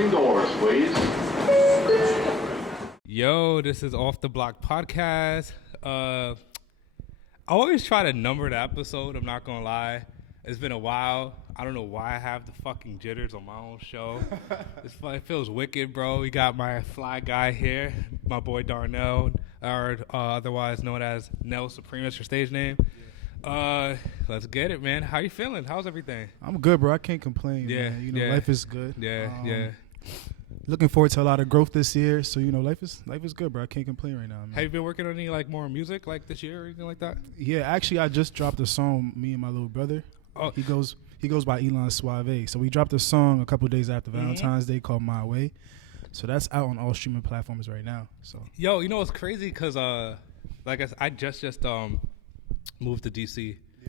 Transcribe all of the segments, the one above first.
Closing doors, please. Yo, this is Off the Block Podcast. I always try to number the episode, I'm not gonna lie. It's been a while. I don't know why I have the fucking jitters on my own show. It feels wicked, bro. We got my fly guy here, my boy Darnell, or otherwise known as Nellz Supreme, your stage name. Let's get it, man. How you feeling? How's everything? I'm good, bro. I can't complain. Yeah, man. Life is good. Yeah. Looking forward to a lot of growth this year. So life is good, bro. I can't complain right now, man. Have you been working on any more music this year or anything like that? Yeah, actually, I just dropped a song. Me and my little brother. Oh, he goes by Elon Suave. So we dropped a song a couple days after Valentine's Day called My Way. So that's out on all streaming platforms right now. So yo, it's crazy because I just moved to DC. Yeah.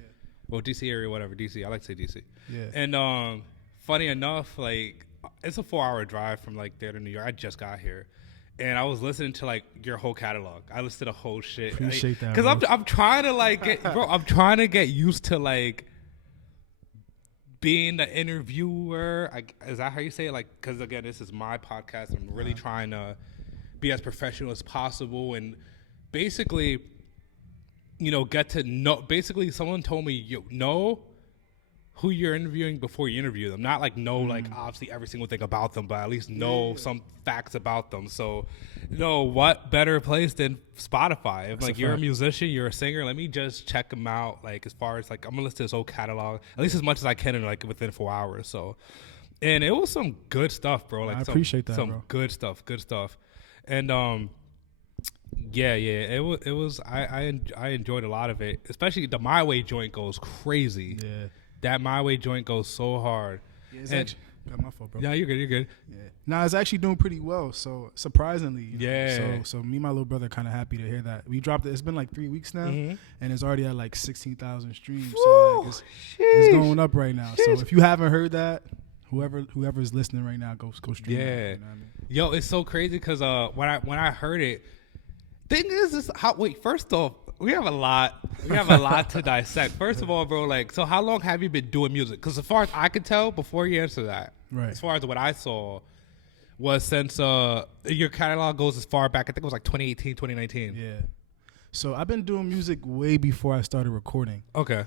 Well, DC area, whatever. DC. I like to say DC. Yeah. And funny enough, it's a 4-hour drive from there to New York. I just got here, and I was listening to your whole catalog. I listened to the whole shit. Appreciate that, because I'm trying to get bro. I'm trying to get used to being the interviewer. Is that how you say it? Because again, this is my podcast. I'm really trying to be as professional as possible, and basically, get to know. Basically, someone told me, know who you're interviewing before you interview them. Not obviously every single thing about them, but at least know some facts about them. So, what better place than Spotify? If you're a musician, you're a singer, let me just check them out. As far as I'm gonna listen to this whole catalog, at least as much as I can in within 4 hours. So, and it was some good stuff, bro. I appreciate that, some bro. good stuff. And yeah, it was. I enjoyed a lot of it, especially the My Way joint goes crazy. Yeah. That My Way joint goes so hard. Yeah, my fault, bro. Yeah, you're good. Yeah. Nah, it's actually doing pretty well. So surprisingly, Yeah. So me and my little brother kind of happy to hear that. We dropped it. It's been 3 weeks now, and it's already at 16,000 streams. Woo, so it's going up right now. So if you haven't heard that, whoever is listening right now, go stream. Yeah. That, you know what I mean? Yo, it's so crazy because when I heard it, thing is first off, we have a lot to dissect. First of all, bro, so how long have you been doing music? Because as far as I could tell, before you answer that, right. As far as what I saw was since your catalog goes as far back, I think it was 2018, 2019. Yeah. So I've been doing music way before I started recording. Okay.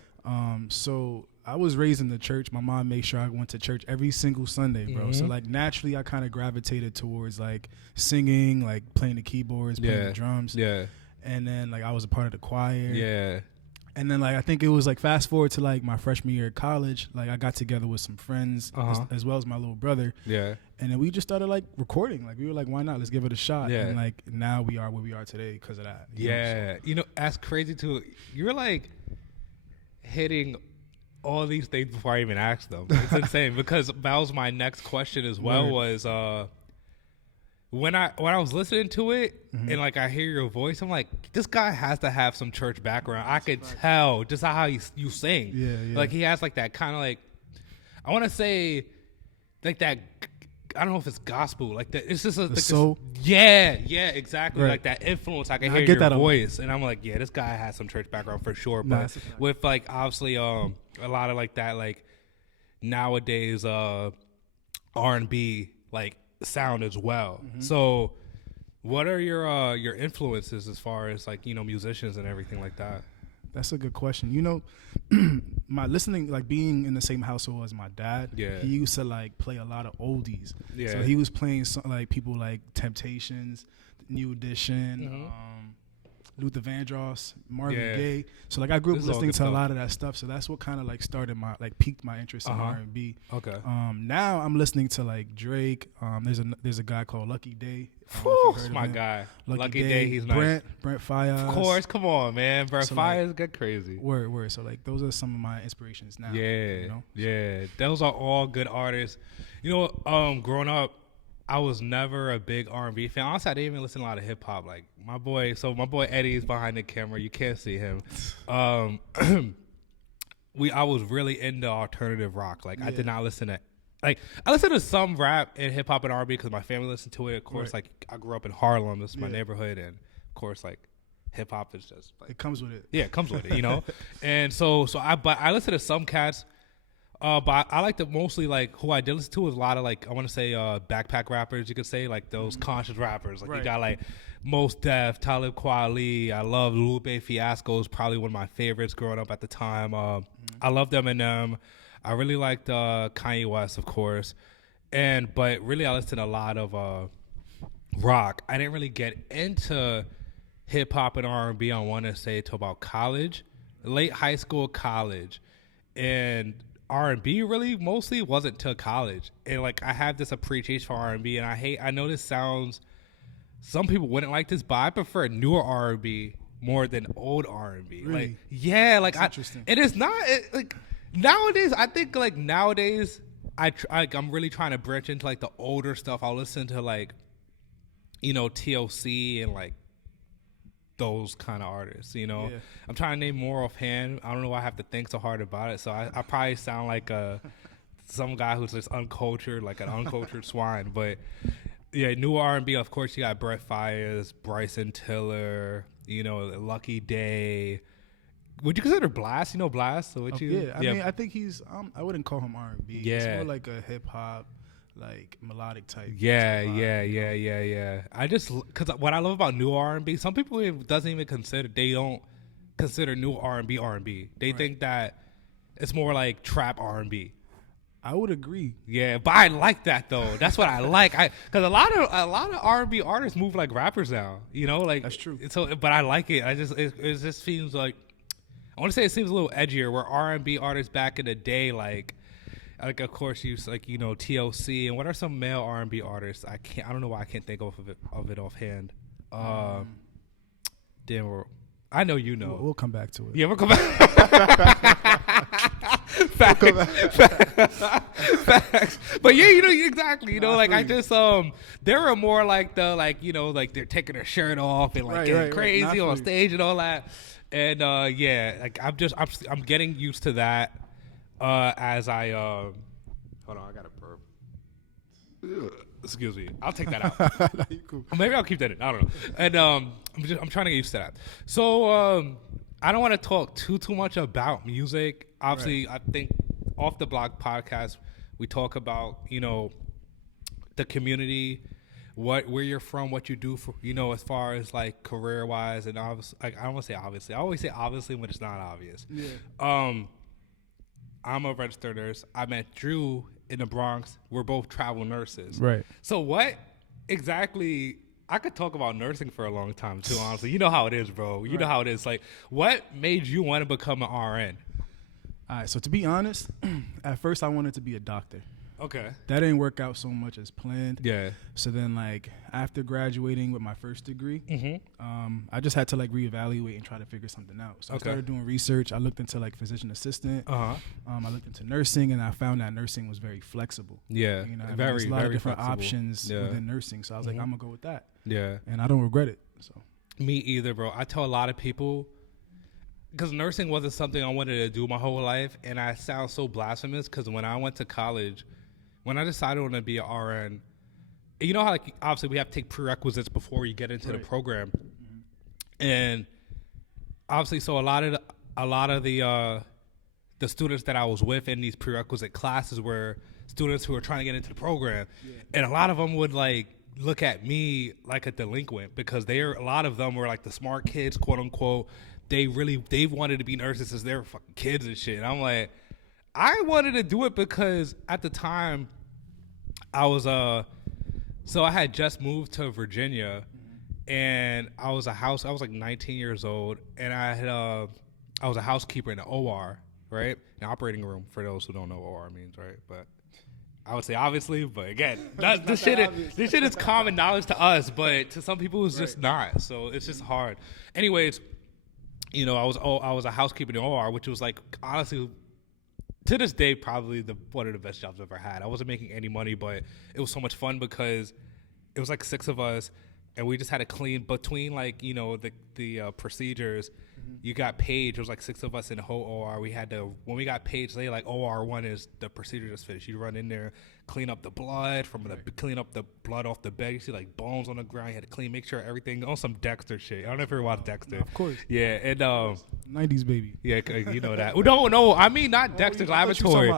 So I was raised in the church. My mom made sure I went to church every single Sunday, bro. So naturally I kind of gravitated towards singing, playing the keyboards, playing the drums. Yeah. And then I was a part of the choir. Yeah. And then I think it was fast forward to my freshman year of college. I got together with some friends as well as my little brother. Yeah. And then we just started recording. We were why not? Let's give it a shot. Yeah. And now we are where we are today because of that. Yeah. That's crazy too. You're hitting all these things before I even asked them. It's insane because that was my next question as well. Was when I was listening to it and I hear your voice, I'm this guy has to have some church background. I could tell just how you sing. Yeah. He has that kind of I want to say that. I don't know if it's gospel that. It's just soul. Yeah, exactly. Right. That influence. I can hear I get your that voice, and I'm yeah, this guy has some church background for sure. But with obviously a lot of that nowadays R&B sound as well. So what are your influences as far as musicians and everything like that? That's a good question. My listening, being in the same household as my dad, he used to play a lot of oldies. Yeah. So he was playing people like Temptations, New Edition, Luther Vandross, Marvin Gaye. So I grew up listening to a lot of that stuff. So that's what kind of started my piqued my interest in R&B. Okay. Now I'm listening to Drake. There's a guy called Lucky Day. My guy. Lucky Day. He's nice. Brent Fayez. Of course, come on, man. Brent Fayez get crazy. Word. So those are some of my inspirations now. Yeah. Yeah. Those are all good artists. Growing up, I was never a big R&B fan. Honestly, I didn't even listen to a lot of hip hop. My boy Eddie's behind the camera. You can't see him. I was really into alternative rock. I did not listen to I listen to some rap and hip hop and R&B because my family listened to it. Of course, I grew up in Harlem. This is my neighborhood, and of course, hip hop is just it comes with it. Yeah, it comes with it, And so I listen to some cats. But I like to mostly like who I did listen to was a lot of like I want to say backpack rappers. You could say like those conscious rappers. Like you got like Mos Def, Talib Kweli. I love Lupe Fiasco is probably one of my favorites growing up at the time. I loved Eminem. I really liked Kanye West, of course, but really I listened to a lot of rock. I didn't really get into hip hop and R&B. I want to say till about college, late high school, college, and R&B really mostly wasn't till college. And like I have this appreciation for R&B, and I know this sounds, some people wouldn't like this, but I prefer newer R&B more than old R&B. Really? Like yeah, like interesting. It is not like nowadays. I think like nowadays I'm really trying to branch into like the older stuff. I'll listen to like TLC and like those kind of artists, I'm trying to name more offhand. I don't know why I have to think so hard about it. So I probably sound like some guy who's just uncultured, like an uncultured swine. But yeah, new R&B, of course, you got Brett Fires, Bryson Tiller, Lucky Day. Would you consider Blast? Blast? So I mean, I think he's. I wouldn't call him R&B. Yeah, it's more like a hip hop, like melodic type. Yeah. I just because what I love about new R&B, some people they don't consider new R&B R&B. They think that it's more like trap R&B. I would agree. Yeah, but I like that though. That's what I like. Because a lot of R&B artists move like rappers now. Like that's true. So, but I like it. It just seems like I want to say it seems a little edgier. Where R&B artists back in the day like of course you like TLC, and what are some male R&B artists? I don't know why I can't think of it offhand. Damn, I know We'll come back to it. Yeah, we'll come back. Facts. But yeah, exactly. I just there were more like the like they're taking their shirt off and like getting crazy on stage and all that. And yeah, like I'm getting used to that. As I hold on, I got a burp. Excuse me, I'll take that out. No, cool. Maybe I'll keep that in. I don't know. And I'm trying to get used to that. So I don't want to talk too much about music. Obviously, I think Off the Block podcast we talk about the community, where you're from, what you do for as far as like career wise, and obviously, like, I don't want to say obviously. I always say obviously when it's not obvious. Yeah. I'm a registered nurse. I met Drew in the Bronx. We're both travel nurses. Right. So what exactly? I could talk about nursing for a long time too. Honestly, you know how it is, bro. You know how it is. Like, what made you want to become an RN? All right. So to be honest, at first I wanted to be a doctor. Okay. That didn't work out so much as planned. Yeah. So then, like, after graduating with my first degree, I just had to like reevaluate and try to figure something out. So I started doing research. I looked into like physician assistant. I looked into nursing, and I found that nursing was very flexible. Yeah. There's a lot of different flexible options within nursing. So I was like, I'm gonna go with that. Yeah. And I don't regret it. So. Me either, bro. I tell a lot of people, because nursing wasn't something I wanted to do my whole life, and I sound so blasphemous because when I went to college, when I decided I wanted to be an RN, you know how like obviously we have to take prerequisites before you get into the program, and obviously so a lot of the students that I was with in these prerequisite classes were students who were trying to get into the program, and a lot of them would like look at me like a delinquent because a lot of them were like the smart kids, quote unquote. They wanted to be nurses since they were fucking kids and shit. And I'm like, I wanted to do it because at the time I was so I had just moved to Virginia, and I was like 19 years old, and I was a housekeeper in the OR, right? An operating room, for those who don't know what OR means, right? But I would say obviously, but again, this shit is common knowledge to us, but to some people it's just not. So it's just hard. Anyways, I was a housekeeper in the OR, which was like honestly, to this day, probably one of the best jobs I've ever had. I wasn't making any money, but it was so much fun because it was like 6 of us, and we just had to clean between like the procedures. You got paid. It was like 6 of us in the whole OR. We had to, when we got paid, say like OR1 is the procedure just finished. You run in there, clean up the blood clean up the blood off the bed. You see like bones on the ground. You had to make sure everything on some Dexter shit. I don't know if you ever watched Dexter. No, of course. Yeah, and 90s baby. Yeah, you know that. No, I mean not Dexter Laboratory.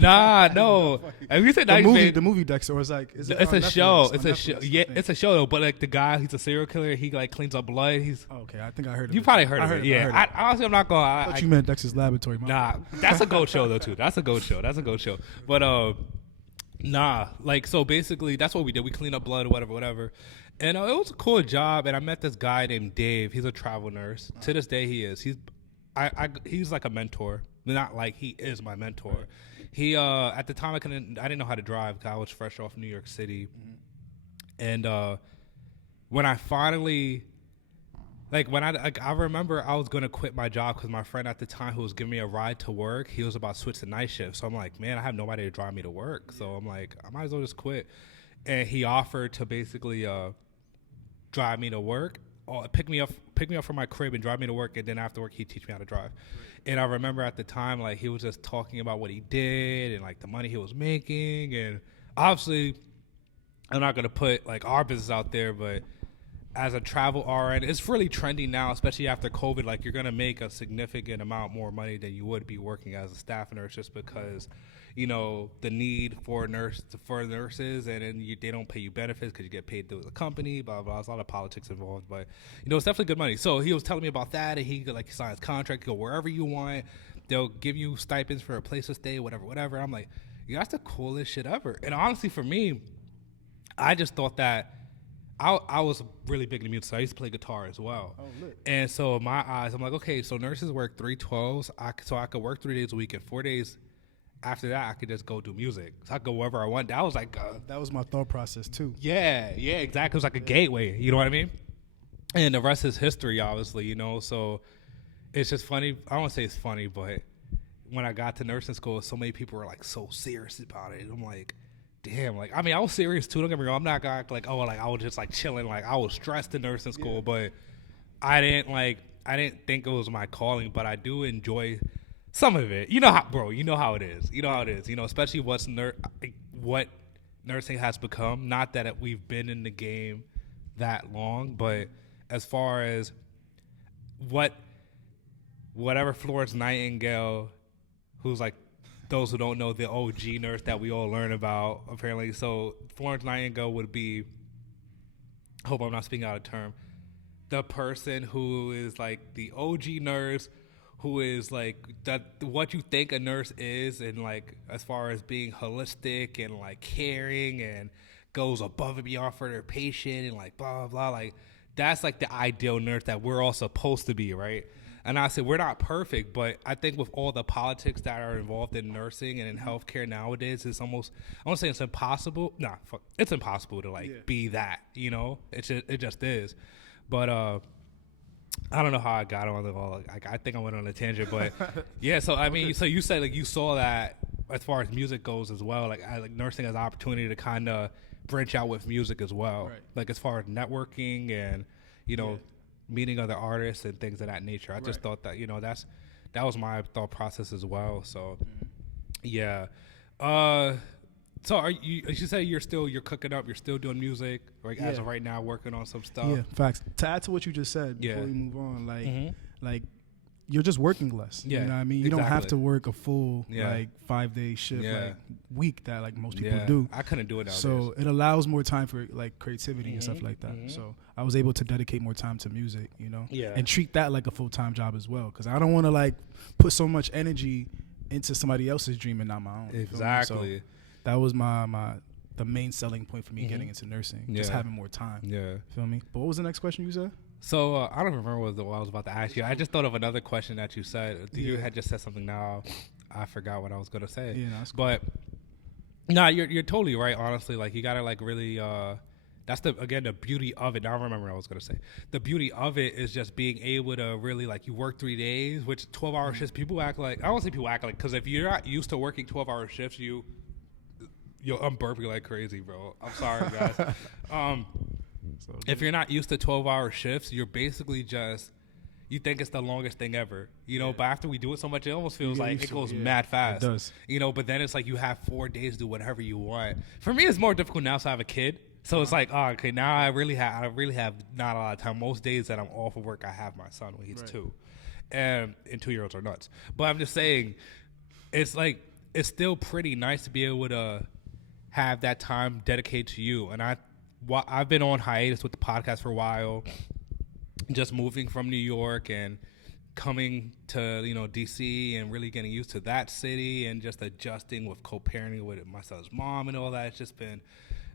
Nah, no. If you said 90s baby, the movie Dexter was like, it's a show. It's a show. Yeah, it's a show though. But like the guy, he's a serial killer. He like cleans up blood. He's okay. I think I heard. You probably heard of it. Yeah. Honestly, I'm not gonna. I thought you meant Dexter's Laboratory. Nah, that's a GOAT show though too. That's a GOAT show. But nah, like so basically that's what we did. We cleaned up blood, whatever. And it was a cool job. And I met this guy named Dave. He's a travel nurse. To this day, he is. He's like a mentor. Not like he is my mentor. He at the time I didn't know how to drive. 'Cause I was fresh off New York City, and when I finally. I remember I was going to quit my job because my friend at the time who was giving me a ride to work, he was about to switch to night shift. So I'm like, man, I have nobody to drive me to work. So I'm like, I might as well just quit. And he offered to basically drive me to work, or pick me up from my crib and drive me to work. And then after work, he'd teach me how to drive. And I remember at the time, like, he was just talking about what he did and, like, the money he was making. And obviously, I'm not going to put, like, our business out there, but as a travel RN, it's really trendy now, especially after COVID. Like, you're going to make a significant amount more money than you would be working as a staff nurse, just because, you know, the need for nurses, and then they don't pay you benefits because you get paid through the company, blah, blah. There's a lot of politics involved, but, you know, it's definitely good money. So he was telling me about that, and he signed his contract, go wherever you want. They'll give you stipends for a place to stay, whatever. I'm like, yeah, that's the coolest shit ever. And honestly, for me, I just thought that I was really big into music, so I used to play guitar as well. Oh, lit. And so in my eyes, I'm like, okay, so nurses work 3/12s, so I could work 3 days a week, and 4 days after that, I could just go do music. So I could go wherever I want. That was like that was my thought process too. Yeah, exactly. It was like a gateway. You know what I mean? And the rest is history, obviously. You know, so it's just funny. I don't want to say it's funny, but when I got to nursing school, so many people were like so serious about it. I'm like, damn, like, I mean, I was serious too. Don't get me wrong. I'm not gonna act like, oh, like I was just like chilling. Like, I was stressed in nursing school, but I didn't think it was my calling, but I do enjoy some of it. You know how, bro, you know how it is. You know, especially what nursing has become. Not that we've been in the game that long, but as far as whatever Florence Nightingale, who's like, those who don't know, the OG nurse that we all learn about, apparently. So Florence Nightingale would be, hope I'm not speaking out of term, the person who is like the OG nurse, who is like that what you think a nurse is, and like as far as being holistic and like caring and goes above and beyond for their patient and like blah blah blah. Like, that's like the ideal nurse that we're all supposed to be, right? And I said, we're not perfect, but I think with all the politics that are involved in nursing and in healthcare nowadays, it's almost, I won't say it's impossible. Nah, fuck, it's impossible to like be that, you know? It just is. But I don't know how I got on the all. Like, I think I went on a tangent, but yeah. So I mean, so you said like you saw that as far as music goes as well. Like, nursing has an opportunity to kind of branch out with music as well. Right. Like, as far as networking and, you know, meeting other artists and things of that nature. I just thought that, you know, that was my thought process as well. So yeah. So are you say you're cooking up, you're still doing music, like as of right now, working on some stuff? Yeah, facts. To add to what you just said before we move on, like you're just working less. You know what I mean? You don't have to work a full like 5-day shift like week that like most people do. I couldn't do it nowadays. So it allows more time for like creativity and stuff like that. So I was able to dedicate more time to music, you know, and treat that like a full-time job as well, because I don't want to like put so much energy into somebody else's dream and not my own. Exactly. So that was the main selling point for me getting into nursing, just having more time. Yeah. Feel me? But what was the next question you said? So I don't remember what I was about to ask you. I just thought of another question that you said. You had just said something now. I forgot what I was going to say. Yeah, no, that's cool. But no, you're totally right, honestly. Like, you got to like really that's the beauty of it. Now I remember what I was going to say. The beauty of it is just being able to really, like, you work 3 days, which 12-hour shifts, people act like, I don't say people act like, because if you're not used to working 12-hour shifts, I'm burping like crazy, bro. I'm sorry, guys. If you're not used to 12-hour shifts, you're basically just, you think it's the longest thing ever, you know, but after we do it so much, it almost feels like it goes mad fast. It does. You know, but then it's like you have 4 days to do whatever you want. For me, it's more difficult now, so I have a kid. So it's like, oh, okay, now I really have not a lot of time. Most days that I'm off of work, I have my son when he's 2. And 2-year-olds are nuts. But I'm just saying, it's like, it's still pretty nice to be able to have that time dedicated to you. And I've been on hiatus with the podcast for a while, just moving from New York and coming to, you know, DC and really getting used to that city and just adjusting with co-parenting with my son's mom and all that.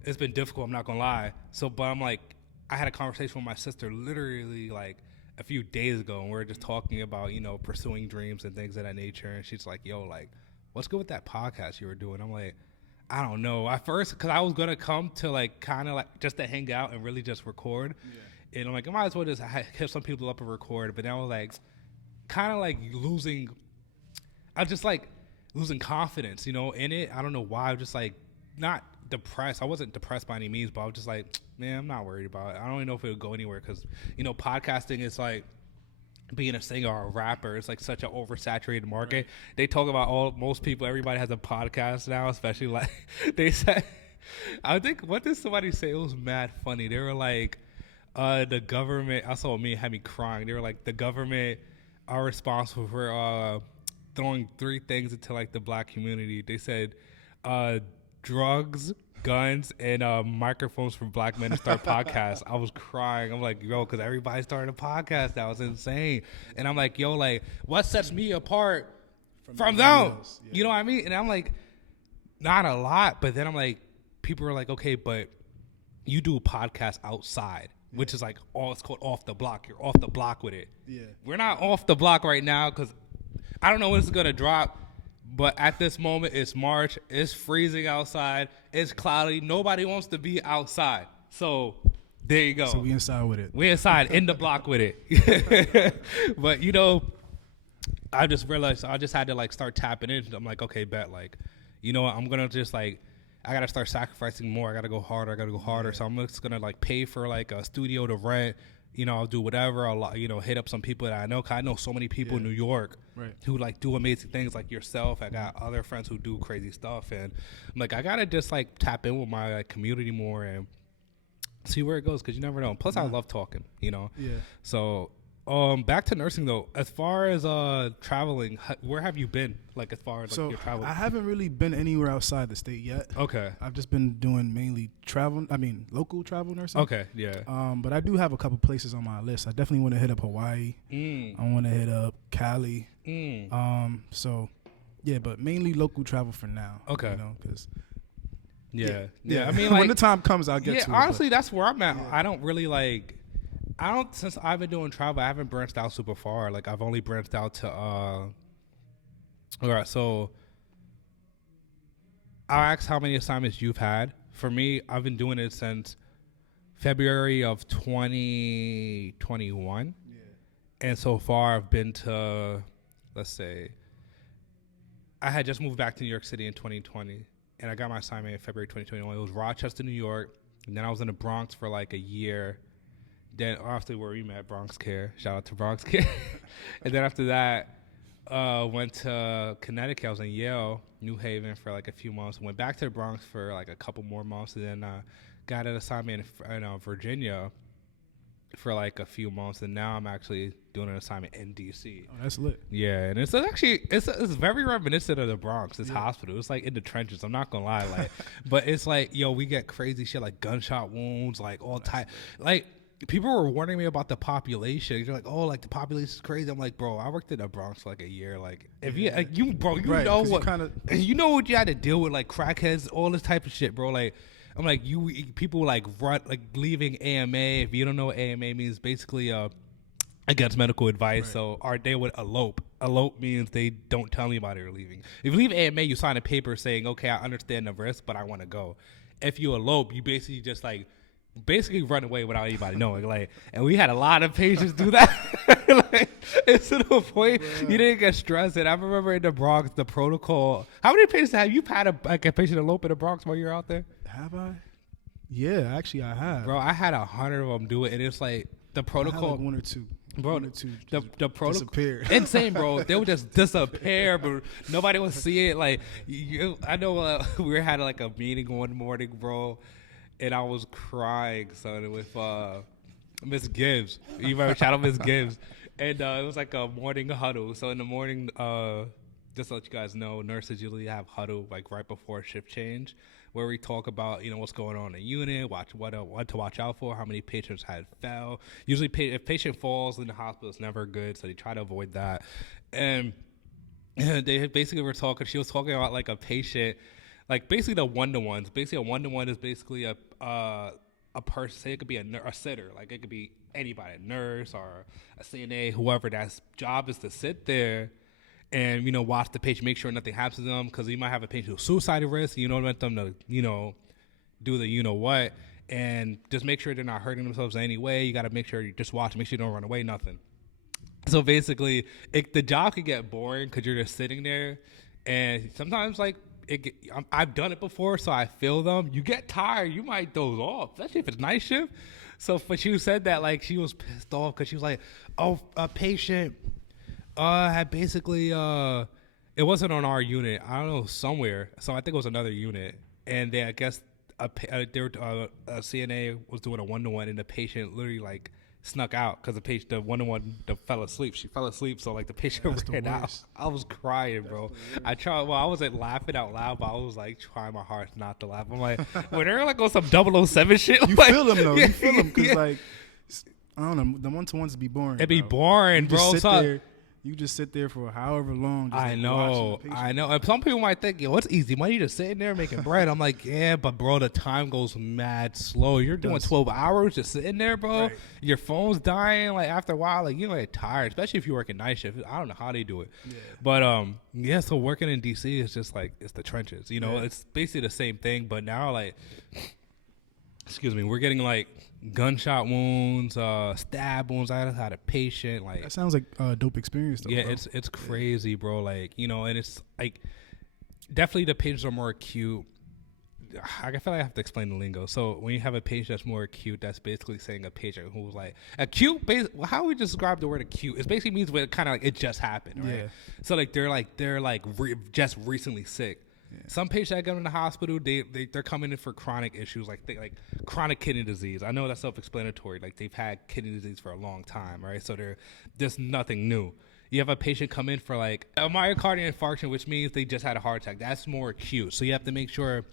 It's been difficult, I'm not gonna lie. So, but I'm like, I had a conversation with my sister literally like a few days ago, and we were just talking about, you know, pursuing dreams and things of that nature. And she's like, yo, like, what's good with that podcast you were doing? I'm like, I don't know. At first, because I was going to come to, like, kind of, like, just to hang out and really just record. Yeah. And I'm like, I might as well just hit some people up and record. But then I was, like, kind of, like, losing confidence, you know, in it. I don't know why. I was just, like, not depressed. I wasn't depressed by any means, but I was just like, man, I'm not worried about it. I don't even know if it would go anywhere because, you know, podcasting is, like, being a singer or a rapper, it's like such an oversaturated market. Right. They talk about most people, everybody has a podcast now, especially like they said, I think, what did somebody say? It was mad funny. They were like, the government, I saw me, had me crying. They were like, the government are responsible for throwing 3 things into like the black community. They said, drugs, guns, and microphones for black men to start podcasts. I was crying. I'm like, yo, because everybody started a podcast. That was insane. And I'm like, yo, like, what sets me apart from them? Yeah. You know what I mean? And I'm like, not a lot. But then I'm like, people are like, okay, but you do a podcast outside, which is like, it's called off the block. You're off the block with it. Yeah. We're not off the block right now because I don't know when it's going to drop. But at this moment, it's March. It's freezing outside. It's cloudy. Nobody wants to be outside. So there you go. So we inside with it. We inside in the block with it. But, you know, I just realized I just had to, like, start tapping in. I'm like, okay, bet. Like, you know what? I'm going to just, like, I got to start sacrificing more. I got to go harder. Yeah. So I'm just going to, like, pay for, like, a studio to rent. You know, I'll do whatever. I'll, you know, hit up some people that I know. 'Cause I know so many people in New York who, like, do amazing things like yourself. I got other friends who do crazy stuff. And I'm like, I got to just, like, tap in with my, like, community more and see where it goes because you never know. Plus, I love talking, you know. Yeah. So, back to nursing, though. As far as traveling, where have you been, like, as far as, like, your travel? I haven't really been anywhere outside the state yet. Okay. I've just been doing mainly local travel nursing. Okay, yeah. But I do have a couple places on my list. I definitely want to hit up Hawaii. I want to hit up Cali. So, yeah, but mainly local travel for now. Okay. You know, because... Yeah. I mean, like, when the time comes, I'll get to it. Honestly, that's where I'm at. Yeah. I don't really, like... since I've been doing travel, I haven't branched out super far. Like, I've only branched out to, all right, so I'll ask how many assignments you've had. For me, I've been doing it since February of 2021. Yeah. And so far, I've been to, let's say, I had just moved back to New York City in 2020, and I got my assignment in February 2021. It was Rochester, New York, and then I was in the Bronx for, like, a year. Then obviously where we met, Bronx Care. Shout out to Bronx Care. And then after that, went to Connecticut. I was in Yale, New Haven for like a few months. Went back to the Bronx for like a couple more months, and then got an assignment in Virginia for like a few months. And now I'm actually doing an assignment in DC. Oh, that's lit. Yeah, and it's actually it's very reminiscent of the Bronx. This hospital, it's like in the trenches. I'm not gonna lie, like, but it's like, yo, we get crazy shit like gunshot wounds, like all type, like. People were warning me about the population. You're like, oh, like the population is crazy. I'm like, bro, I worked in the Bronx for like a year. Like, if you right, know what, you know what you had to deal with, like crackheads, all this type of shit, bro. Like, I'm like, people like run, like leaving AMA. If you don't know what AMA means, basically against medical advice. Right. So they would elope. Elope means they don't tell anybody they're leaving. If you leave AMA, you sign a paper saying, okay, I understand the risk, but I want to go. If you elope, you basically just like. Basically run away without anybody knowing, like, and we had a lot of patients do that. Like, it's to the point you didn't get stressed. And I remember in the Bronx, the protocol. How many patients have you had a patient elope in the Bronx while you're out there? Have I? Yeah, actually, I have. Bro, I had 100 of them do it, and it's like the protocol. I had like 1 or 2. Bro, the protocol disappear. insane, bro. They would just disappear, but nobody would see it. Like I know we had like a meeting one morning, bro, and I was crying, son, with Miss Gibbs. You remember shout out Miss Gibbs, and it was like a morning huddle. So in the morning, just to let you guys know, nurses usually have huddle like right before shift change, where we talk about, you know, what's going on in the unit, what to watch out for, how many patients had fell. Usually, if patient falls in the hospital, it's never good, so they try to avoid that. And they basically were talking. She was talking about like a patient, like basically the one-to-ones. Basically, a one-to-one is basically a person. Say it could be a sitter, like it could be anybody, a nurse or a CNA, whoever. That's job is to sit there and, you know, watch the patient, make sure nothing happens to them, because you might have a patient with suicidal risk. You don't want them to, you know, do the you know what, and just make sure they're not hurting themselves in any way. You got to make sure you just watch, make sure you don't run away, nothing. So basically, the job can get boring because you're just sitting there, and sometimes like I've done it before, so I feel them. You get tired, you might doze off, especially if it's night shift. So, but she said that like she was pissed off because she was like, "Oh, a patient." Had basically, it wasn't on our unit. I don't know, somewhere. So I think it was another unit. And I guess a CNA was doing a one-to-one, and the patient literally like snuck out because the one-to-one fell asleep. She fell asleep, so like the patient ran out. I was crying, bro. I wasn't laughing out loud, but I was like trying my hardest not to laugh. I'm like, when they're like on some 007 shit. You like, feel them though. Yeah, you feel them because yeah. like, I don't know, the one-to-ones be boring. It'd be boring, you bro. Just sit there. You just sit there for however long. Just I know. And some people might think, yo, what's easy money, just sitting there making bread. I'm like, yeah, but bro, the time goes mad slow. You're doing 12 hours just sitting there, bro. Right. Your phone's dying. Like after a while, like you get tired, especially if you work in night shift. I don't know how they do it. Yeah. But yeah. So working in DC is just like it's the trenches. You know, it's basically the same thing. But now, like, excuse me, we're getting like gunshot wounds, stab wounds. I had a patient like that sounds like a dope experience though. Yeah, bro. it's crazy, bro. Like, you know, and it's like definitely the patients are more acute. I feel like I have to explain the lingo. So when you have a patient that's more acute, that's basically saying a patient who's like acute. How we describe the word acute? It basically means when it kind of like it just happened, right? Yeah. So like they're just recently sick. Yeah. Some patients that go in the hospital, they're coming in for chronic issues like chronic kidney disease. I know that's self-explanatory. Like they've had kidney disease for a long time, right? So they're just nothing new. You have a patient come in for like a myocardial infarction, which means they just had a heart attack. That's more acute. So you have to make sure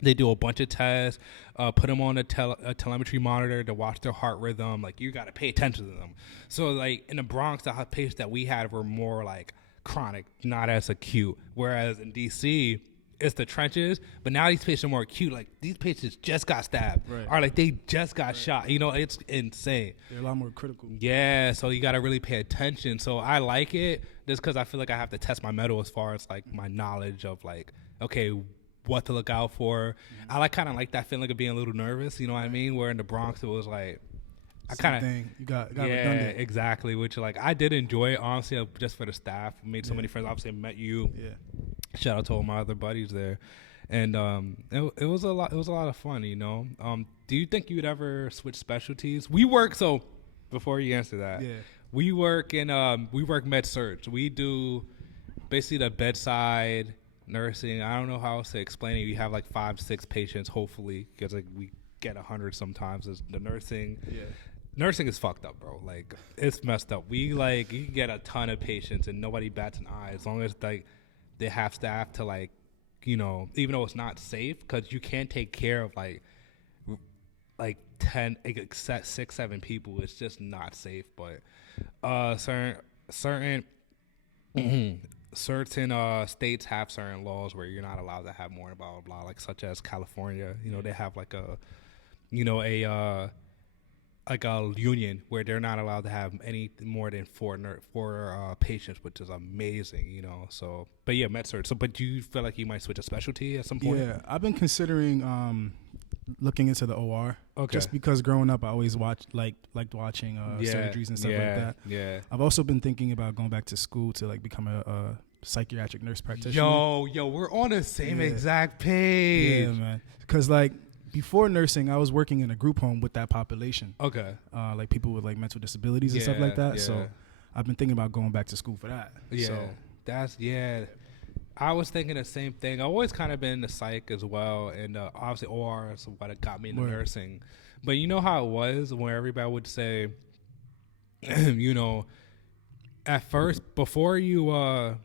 they do a bunch of tests, put them on a telemetry monitor to watch their heart rhythm. Like you got to pay attention to them. So like in the Bronx, the patients that we had were more like chronic, not as acute. Whereas in DC, it's the trenches, but now these patients are more acute. Like these patients just got stabbed, right, or like they just got shot. You know, it's insane. They're a lot more critical. Yeah, so you got to really pay attention. So I like it just because I feel like I have to test my mettle as far as like my knowledge of like, okay, what to look out for. Mm-hmm. I kind of like that feeling of being a little nervous. You know what I mean? Where in the Bronx it was like, I kind of you got redundant. Exactly. Which like I did enjoy it honestly, just for the staff. Made so many friends. Obviously, I met you. Yeah. Shout out to all my other buddies there, and it was a lot. It was a lot of fun. You know. Do you think you would ever switch specialties? We work so. Before you answer that, we work med surg. We do basically the bedside nursing. I don't know how else to explain it. You have like 5-6 patients, hopefully, because like we get 100 sometimes. Is the nursing. Yeah. Nursing is fucked up, bro. Like it's messed up. We like you can get a ton of patients and nobody bats an eye as long as like they have staff to like, you know, even though it's not safe because you can't take care of like 10, 6, 7 people. It's just not safe. But certain states have certain laws where you're not allowed to have more blah blah blah. Like such as California, you know, they have like a union where they're not allowed to have any more than four patients, which is amazing, you know. So, but yeah, med surg. So, but do you feel like you might switch a specialty at some point? Yeah, I've been considering looking into the OR. Okay. Just because growing up, I always liked watching surgeries and stuff like that. Yeah. I've also been thinking about going back to school to like become a psychiatric nurse practitioner. Yo, we're on the same exact page. Yeah, man. Because like before nursing, I was working in a group home with that population. Okay. Like people with like mental disabilities and stuff like that. Yeah. So I've been thinking about going back to school for that. Yeah. So I was thinking the same thing. I've always kind of been in the psych as well, and obviously OR is what got me into nursing. But you know how it was where everybody would say, you know, at first before you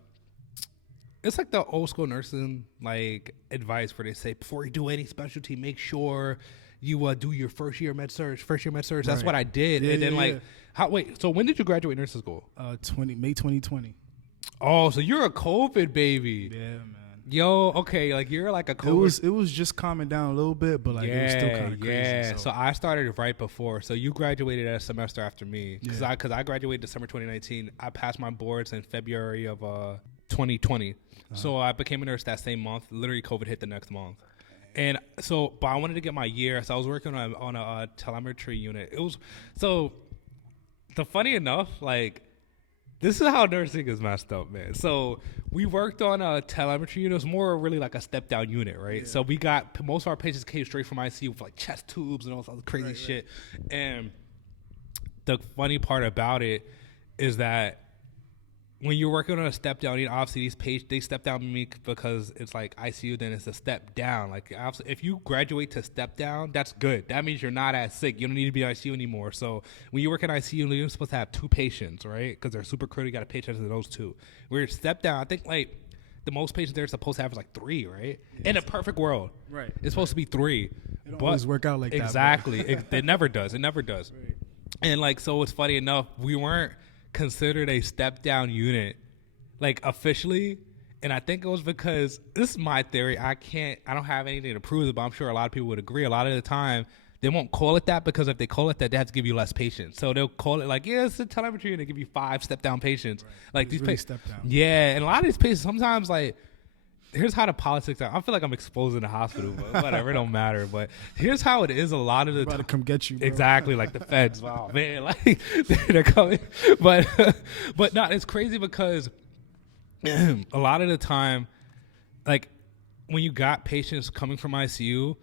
it's like the old school nursing like advice where they say before you do any specialty, make sure you do your first year med surg. That's what I did. Yeah, and then wait, so when did you graduate nursing school? May 2020. Oh, so you're a COVID baby. Yeah, man. Yo, okay, like you're like a COVID. It was just calming down a little bit, but like it was still kind of crazy. Yeah, so I started right before. So you graduated a semester after me. Because I graduated December 2019. I passed my boards in February of 2020. So I became a nurse that same month. Literally, COVID hit the next month. And so, but I wanted to get my year. So I was working on a telemetry unit. It was, so the funny enough, like, this is how nursing is messed up, man. So we worked on a telemetry unit. It was more really like a step down unit, right? Yeah. So we got, most of our patients came straight from ICU with like chest tubes and all this crazy shit. And the funny part about it is that when you're working on a step down, you know, obviously these patients, they step down me because it's like ICU, then it's a step down. Like if you graduate to step down, that's good. That means you're not as sick. You don't need to be in ICU anymore. So when you work in ICU, you're supposed to have 2 patients, right? Because they're super critical. You got to pay attention to those 2. Where you step down, I think like the most patients they're supposed to have is like 3, right? Yeah, in a perfect world. Right. It's supposed to be 3. It don't always work out like exactly. that. Exactly. It never does. It never does. Right. And like, so it's funny enough, we weren't considered a step down unit like officially, and I think it was because, this is my theory, I don't have anything to prove it, but I'm sure a lot of people would agree. A lot of the time they won't call it that, because if they call it that, they have to give you less patients. So they'll call it like, yeah, it's a telemetry, and they give you 5 step down patients. Right. Like, these really step down. Yeah, and a lot of these patients sometimes, like, here's how the politics are. I feel like I'm exposing the hospital, but whatever, it don't matter. But here's how it is a lot of the time. To come get you, bro. Exactly, like the feds. Wow, man, like they're coming. But no, it's crazy because a lot of the time, like when you got patients coming from ICU,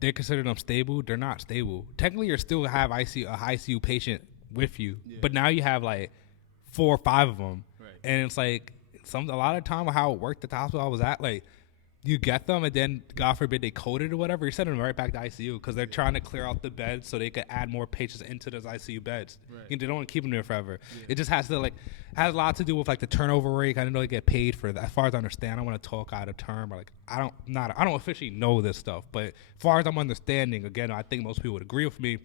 they consider them stable. They're not stable. Technically, you still have a ICU patient with you, but now you have like 4 or 5 of them, and it's like a lot of time how it worked at the hospital I was at, like you get them and then God forbid they coded or whatever, you send them right back to ICU because they're trying to clear out the beds so they could add more patients into those ICU beds. Right. You know, they don't want to keep them there forever. Yeah. It just has a lot to do with like the turnover rate. I didn't know they get paid for that. As far as I understand, I don't want to talk out of term, or like I don't officially know this stuff, but as far as I'm understanding, again, I think most people would agree with me.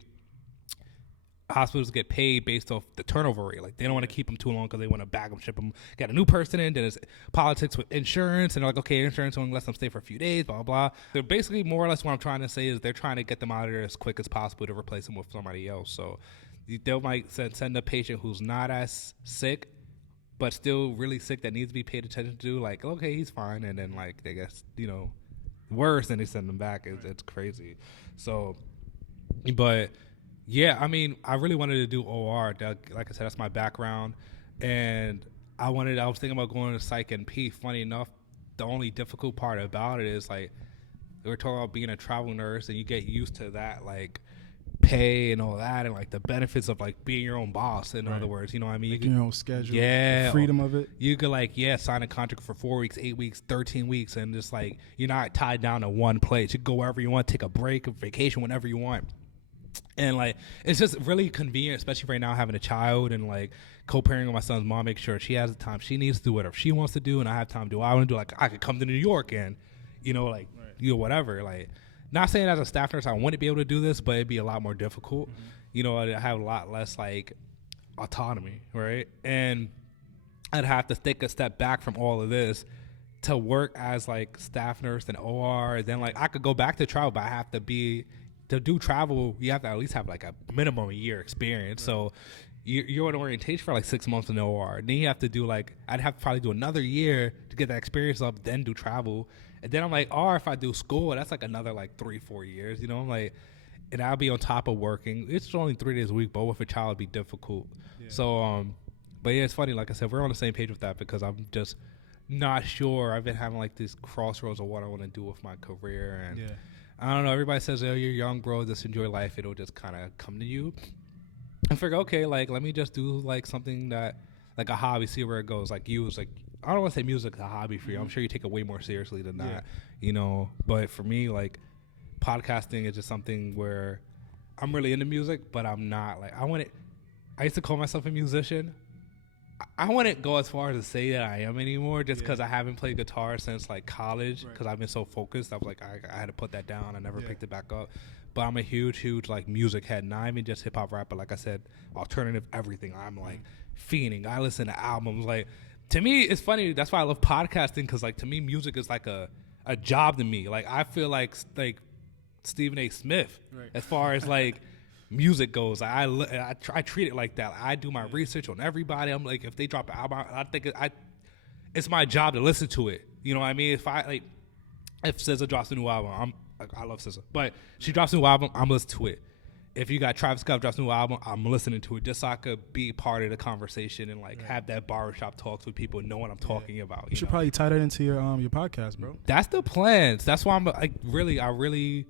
Hospitals get paid based off the turnover rate. Like they don't want to keep them too long because they want to bag them, ship them, get a new person in. Then it's politics with insurance, and they're like, okay, insurance only lets them stay for a few days, blah, blah, blah. They're basically more or less what I'm trying to say is they're trying to get them out of there as quick as possible to replace them with somebody else. So they might send a patient who's not as sick, but still really sick that needs to be paid attention to. Like, okay, he's fine. And then like, they guess, you know, worse, and they send them back. It's crazy. So, but yeah, I mean, I really wanted to do OR. Like I said, that's my background. And I was thinking about going to psych and P. Funny enough, the only difficult part about it is like, we were talking about being a travel nurse, and you get used to that, like pay and all that, and like the benefits of like being your own boss. In other words, you know what I mean? Making your own schedule. Yeah. The freedom of it. You could sign a contract for 4 weeks, 8 weeks, 13 weeks. And just like, you're not tied down to one place. You can go wherever you want, take a break, a vacation, whenever you want. And like, it's just really convenient, especially right now having a child and like co-parenting with my son's mom, make sure she has the time she needs to do whatever she wants to do, and I have time to do what I want to do. Like, I could come to New York and, you know, like, you know, whatever. Like, not saying as a staff nurse I wouldn't be able to do this, but it'd be a lot more difficult. Mm-hmm. You know, I'd have a lot less like autonomy, right? And I'd have to take a step back from all of this to work as like staff nurse and OR. Then like I could go back to travel, but I have to do travel, you have to at least have like a minimum a year experience. Right. So you're in orientation for like 6 months in the OR. Then you have to do like, I'd have to probably do another year to get that experience up, then do travel. And then I'm like, or if I do school, that's like another like 3-4 years, you know? I'm like, and I'll be on top of working. It's only 3 days a week, but with a child it'd be difficult. Yeah. So, but yeah, it's funny. Like I said, we're on the same page with that because I'm just not sure. I've been having like these crossroads of what I want to do with my career. And I don't know. Everybody says, "Oh, you're young, bro. Just enjoy life. It'll just kind of come to you." I figure, okay, like let me just do like something that, like a hobby, see where it goes. Like you was like, I don't want to say music is a hobby for you. I'm sure you take it way more seriously than that, you know. But for me, like podcasting is just something where I'm really into music, but I'm not like I used to call myself a musician. I wouldn't go as far as to say that I am anymore, just because I haven't played guitar since like college, because I've been so focused. I was like, I had to put that down. I never picked it back up. But I'm a huge like music head, not even just hip hop rap, but like I said, alternative everything. I'm like fiending. I listen to albums. Like to me, it's funny. That's why I love podcasting, because like to me, music is like a job to me. Like I feel like Stephen A. Smith as far as like music goes. I treat it like that. I do my research on everybody. I'm like, if they drop an album, I think it's my job to listen to it. You know what I mean? If SZA drops a new album, I love SZA, but she drops a new album, I'm listening to it. If you got Travis Scott drops a new album, I'm listening to it, just so I could be part of the conversation and like have that barbershop talks with people, know what I'm talking about. You should probably tie that into your podcast, bro. That's the plans. That's why I'm like really.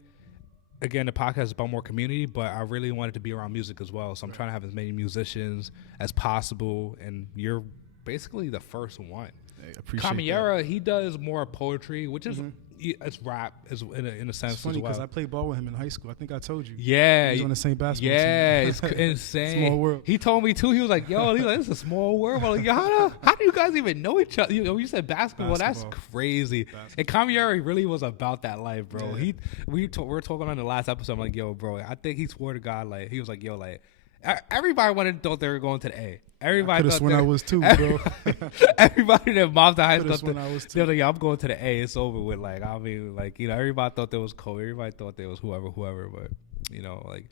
Again, the podcast is about more community, but I really wanted to be around music as well. So I'm trying to have as many musicians as possible, and you're basically the first one. Camillera, he does more poetry, which is it's rap in a sense. It's funny because I played ball with him in high school. I think I told you. Yeah, he's on the same basketball team. Yeah, it's insane. Small world. He told me too. He was like, "Yo, this is a small world." I'm like, "Yo, how do you guys even know each other?" You said basketball. That's crazy. And Camillera really was about that life, bro. Yeah. We were talking on the last episode. I'm like, "Yo, bro, I think he swore to God, like he was like, yo, like." Everybody thought they were going to the A. Everybody thought when I was too, bro. Everybody that moms the high school when I was too. They're like, "Yeah, I'm going to the A. It's over with." Like, I mean, like, you know, everybody thought there was Cole. Everybody thought there was whoever. But you know, like,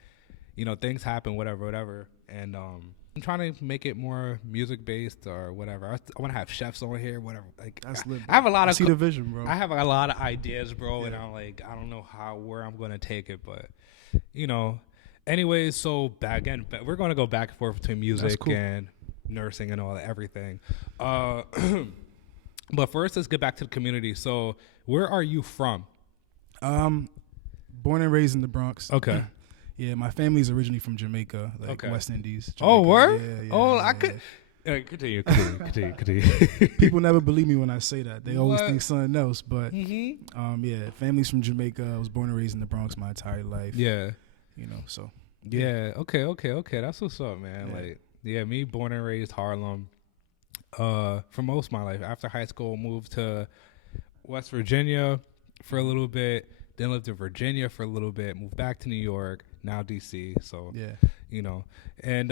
you know, things happen, whatever. And I'm trying to make it more music based or whatever. I want to have chefs on here, whatever. Like, I have a lot of see the vision, bro. I have a lot of ideas, bro, and I'm like, I don't know where I'm gonna take it, but you know. Anyways, so we're going to go back and forth between music and nursing and all that, everything. But first, let's get back to the community. So where are you from? Born and raised in the Bronx. Okay. Yeah, my family's originally from Jamaica, like West Indies. Jamaica. Oh, word? Yeah, I could... Continue. People never believe me when I say that. They always think something else. But, family's from Jamaica. I was born and raised in the Bronx my entire life. Yeah. You know, so. Yeah. Okay. That's what's up, man. Yeah. Like, me born and raised Harlem. For most of my life, after high school, moved to West Virginia for a little bit. Then lived in Virginia for a little bit. Moved back to New York. Now DC. So you know, and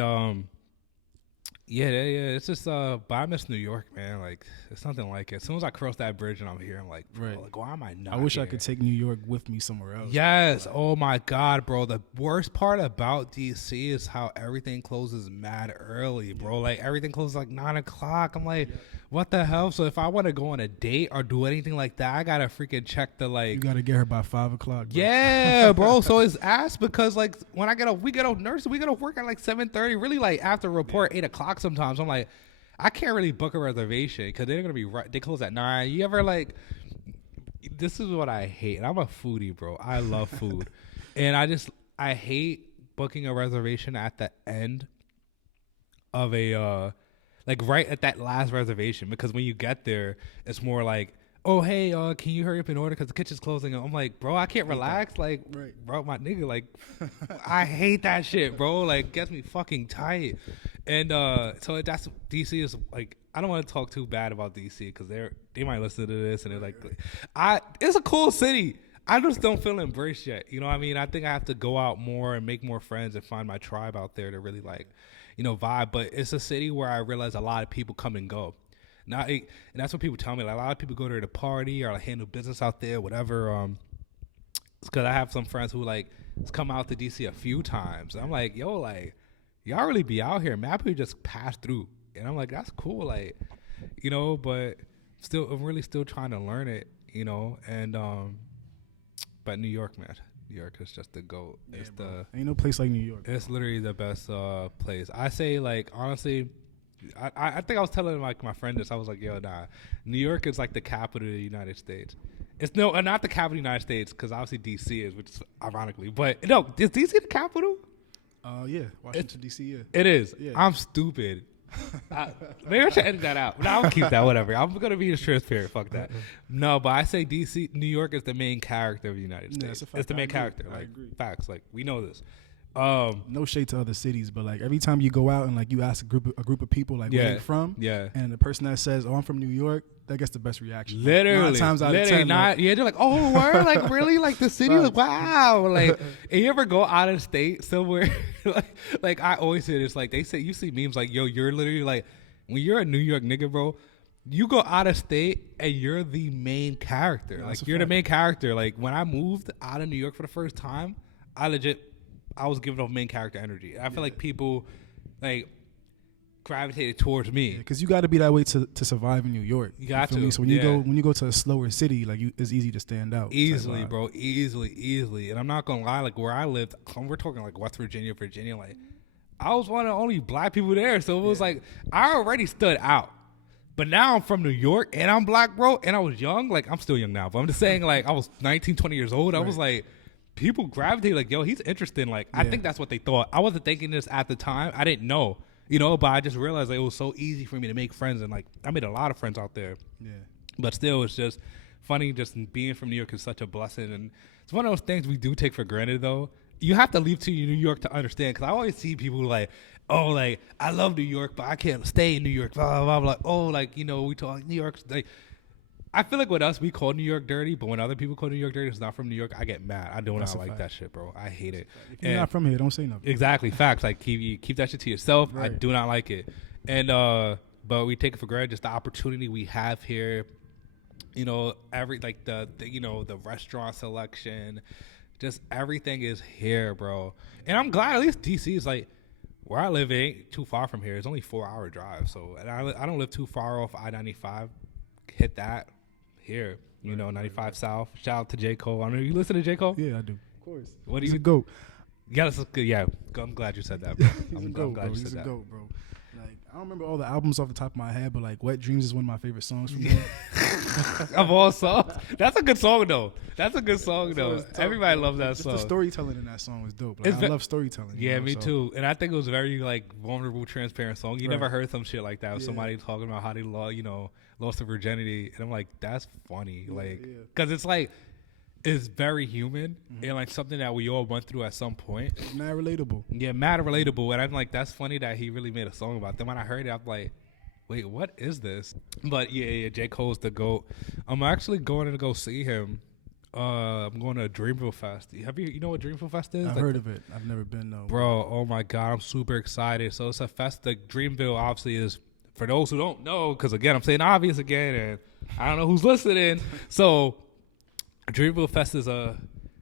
it's just but I miss New York, man. Like it's nothing like it. As soon as I cross that bridge and I'm here, I'm like, bro, like why am I not? I wish here? I could take New York with me somewhere else. Yes. Oh my God, bro. The worst part about DC is how everything closes mad early, bro. Like everything closes like 9 o'clock. I'm like, what the hell? So if I want to go on a date or do anything like that, I gotta freaking check the like. You gotta get her by 5 o'clock. Bro. Yeah, bro. So it's ass because like when we get off nursing, we get off work at like 7:30. Really like after report 8 o'clock sometimes. I'm like, I can't really book a reservation because they're gonna be right. They close at 9. You ever like? This is what I hate. And I'm a foodie, bro. I love food, and I hate booking a reservation at the end of a. Like right at that last reservation, because when you get there, it's more like, oh, hey, can you hurry up and order because the kitchen's closing? I'm like, bro, I can't relax. Like, bro, my nigga, like, I hate that shit, bro. Like, gets me fucking tight. And so that's DC is like, I don't want to talk too bad about DC because they might listen to this and they're like, it's a cool city. I just don't feel embraced yet. You know what I mean? I think I have to go out more and make more friends and find my tribe out there to really like, you know, vibe. But it's a city where I realize a lot of people come and go. Now, and that's what people tell me. Like, a lot of people go there to party or like handle business out there, whatever. Because I have some friends who like come out to DC a few times. And I'm like, yo, like, y'all really be out here. Man, people just pass through. And I'm like, that's cool. Like, you know, but I'm really still trying to learn it, you know. And, but New York, man. New York is just the GOAT. Yeah, it's ain't no place like New York. It's literally the best place. I say, like, honestly, I think I was telling like my friend this. I was like, yo, nah, New York is like the capital of the United States. It's not the capital of the United States, because obviously DC is, which is ironically. But no, is DC the capital? Yeah, Washington D.C. Yeah, it is. Yeah. I'm stupid. Maybe I should edit that out. No, I'll keep that. Whatever. I'm gonna be as transparent. Fuck that. No, but I say DC, New York is the main character of the United States. Yeah, it's the main character. I Like agree. facts. Like we know this. No shade to other cities, but like every time you go out and like you ask a group of people like where they're from, and the person that says, "Oh, I'm from New York," that gets the best reaction. Literally, 9 times out of 10, they're like, "Oh, word, like really, like the city, like wow." Like, and you ever go out of state somewhere? like I always say this. Like they say, you see memes like, "Yo, you're literally like when you're a New York nigga, bro." You go out of state and you're the main character. Like you're the main character. Like when I moved out of New York for the first time, I was giving off main character energy. I feel like people like gravitated towards me because you got to be that way to survive in New York. You got to. So when you go to a slower city, like it's easy to stand out. Easily, bro. Easily. And I'm not gonna lie. Like where I lived, we're talking like West Virginia. Like I was one of the only black people there, so it was like I already stood out. But now I'm from New York and I'm black, bro. And I was young. Like I'm still young now, but I'm just saying, like I was 19, 20 years old. I was like, people gravitate like, yo, he's interesting. Like I think that's what they thought. I wasn't thinking this at the time. I didn't know, but I just realized like, it was so easy for me to make friends, and like I made a lot of friends out there. Yeah. But still, it's just funny. Just being from New York is such a blessing, and it's one of those things we do take for granted. Though you have to leave to New York to understand. Because I always see people like, oh, like I love New York, but I can't stay in New York. Blah blah blah. Like, oh, like we talk New York. Like, I feel like with us, we call New York dirty, but when other people call New York dirty, it's not from New York, I get mad. I do not like that shit, bro. I hate it. If you're not from here, don't say nothing. Exactly, facts. Like keep that shit to yourself. Right. I do not like it, and but we take it for granted, just the opportunity we have here. Every like the restaurant selection, just everything is here, bro. And I'm glad at least DC is like where I live. It ain't too far from here. It's only 4-hour drive, so and I don't live too far off I-95. Hit that. Here, 95 South. Shout out to J. Cole. I know you listen to J. Cole? Yeah, I do. Of course. What do He's you a GOAT. Yeah, that's good. Yeah, I'm glad you said that, bro. I'm glad you said that. He's a GOAT, bro. Like, I don't remember all the albums off the top of my head, but like Wet Dreams is one of my favorite songs from him. Of all songs? That's a good song, though. Everybody loves that song. The storytelling in that song was dope. Like, I love storytelling. Yeah, me too. And I think it was a very like vulnerable, transparent song. You never heard some shit like that with somebody talking about how they lost their virginity, and I'm like, that's funny, because it's like it's very human and like something that we all went through at some point. Mad relatable. Yeah, mad relatable, and I'm like, that's funny that he really made a song about them. When I heard it, I'm like, wait, what is this? But yeah, J. Cole's the GOAT. I'm actually going to go see him. I'm going to Dreamville Fest. You know what Dreamville Fest is? I've heard of it. I've never been though. Bro, oh my God, I'm super excited. So it's a fest. The Dreamville obviously is, for those who don't know, because again, I'm saying obvious again, and I don't know who's listening. So Dreamville Fest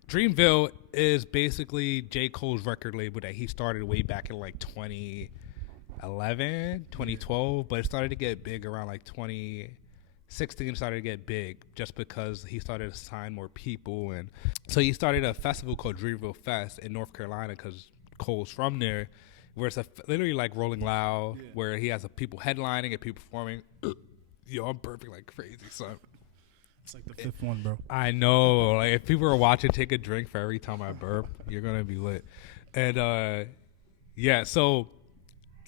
Dreamville is basically J. Cole's record label that he started way back in like 2011, 2012, but it started to get big around like 2016. Started to get big just because he started to sign more people, and so he started a festival called Dreamville Fest in North Carolina because Cole's from there, where it's literally like Rolling Loud, where he has people headlining and people performing. Yo, I'm burping like crazy, son. It's like the fifth one, bro. I know. Like if people are watching, take a drink for every time I burp. You're gonna be lit. And so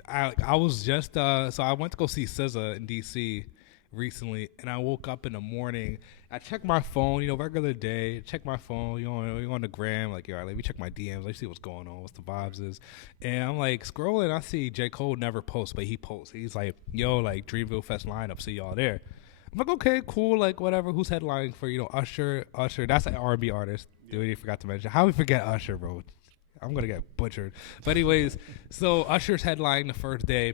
I was just so I went to go see SZA in DC recently, and I woke up in the morning. I checked my phone, regular day. Check my phone, you're on the gram, like, all right, let me check my DMs. Let me see what's going on, what's the vibes is. And I'm like scrolling. I see J. Cole never posts, but he posts. He's like, yo, like Dreamville Fest lineup. See y'all there. I'm like, okay, cool, like whatever. Who's headlining for Usher? That's an R&B artist. Dude, you forgot to mention. How we forget Usher, bro? I'm gonna get butchered. But anyways, so Usher's headlining the first day.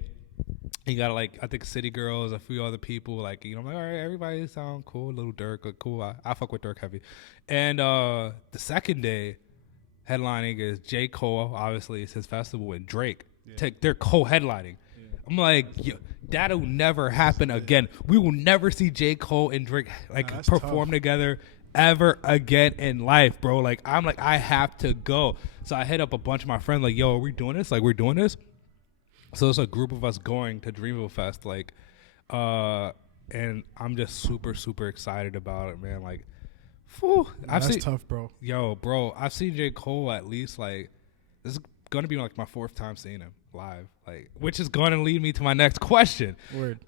He got I think City Girls, a few other people. I'm like, all right, everybody sound cool. Little Durk, cool. I fuck with Durk heavy. And the second day, headlining is J. Cole. Obviously, it's his festival, and Drake. They're co-headlining. I'm like, yo, that'll never happen again. We will never see J. Cole and Drake perform together ever again in life, bro. I'm like, I have to go. So I hit up a bunch of my friends, like, yo, are we doing this? Like, we're doing this. So it's a group of us going to Dreamville Fest, and I'm just super, super excited about it, man. Like, Whew, That's tough, bro. Yo, bro, I've seen J. Cole at least like this is gonna be like my 4th time seeing him live, like, which is gonna lead me to my next question. Word.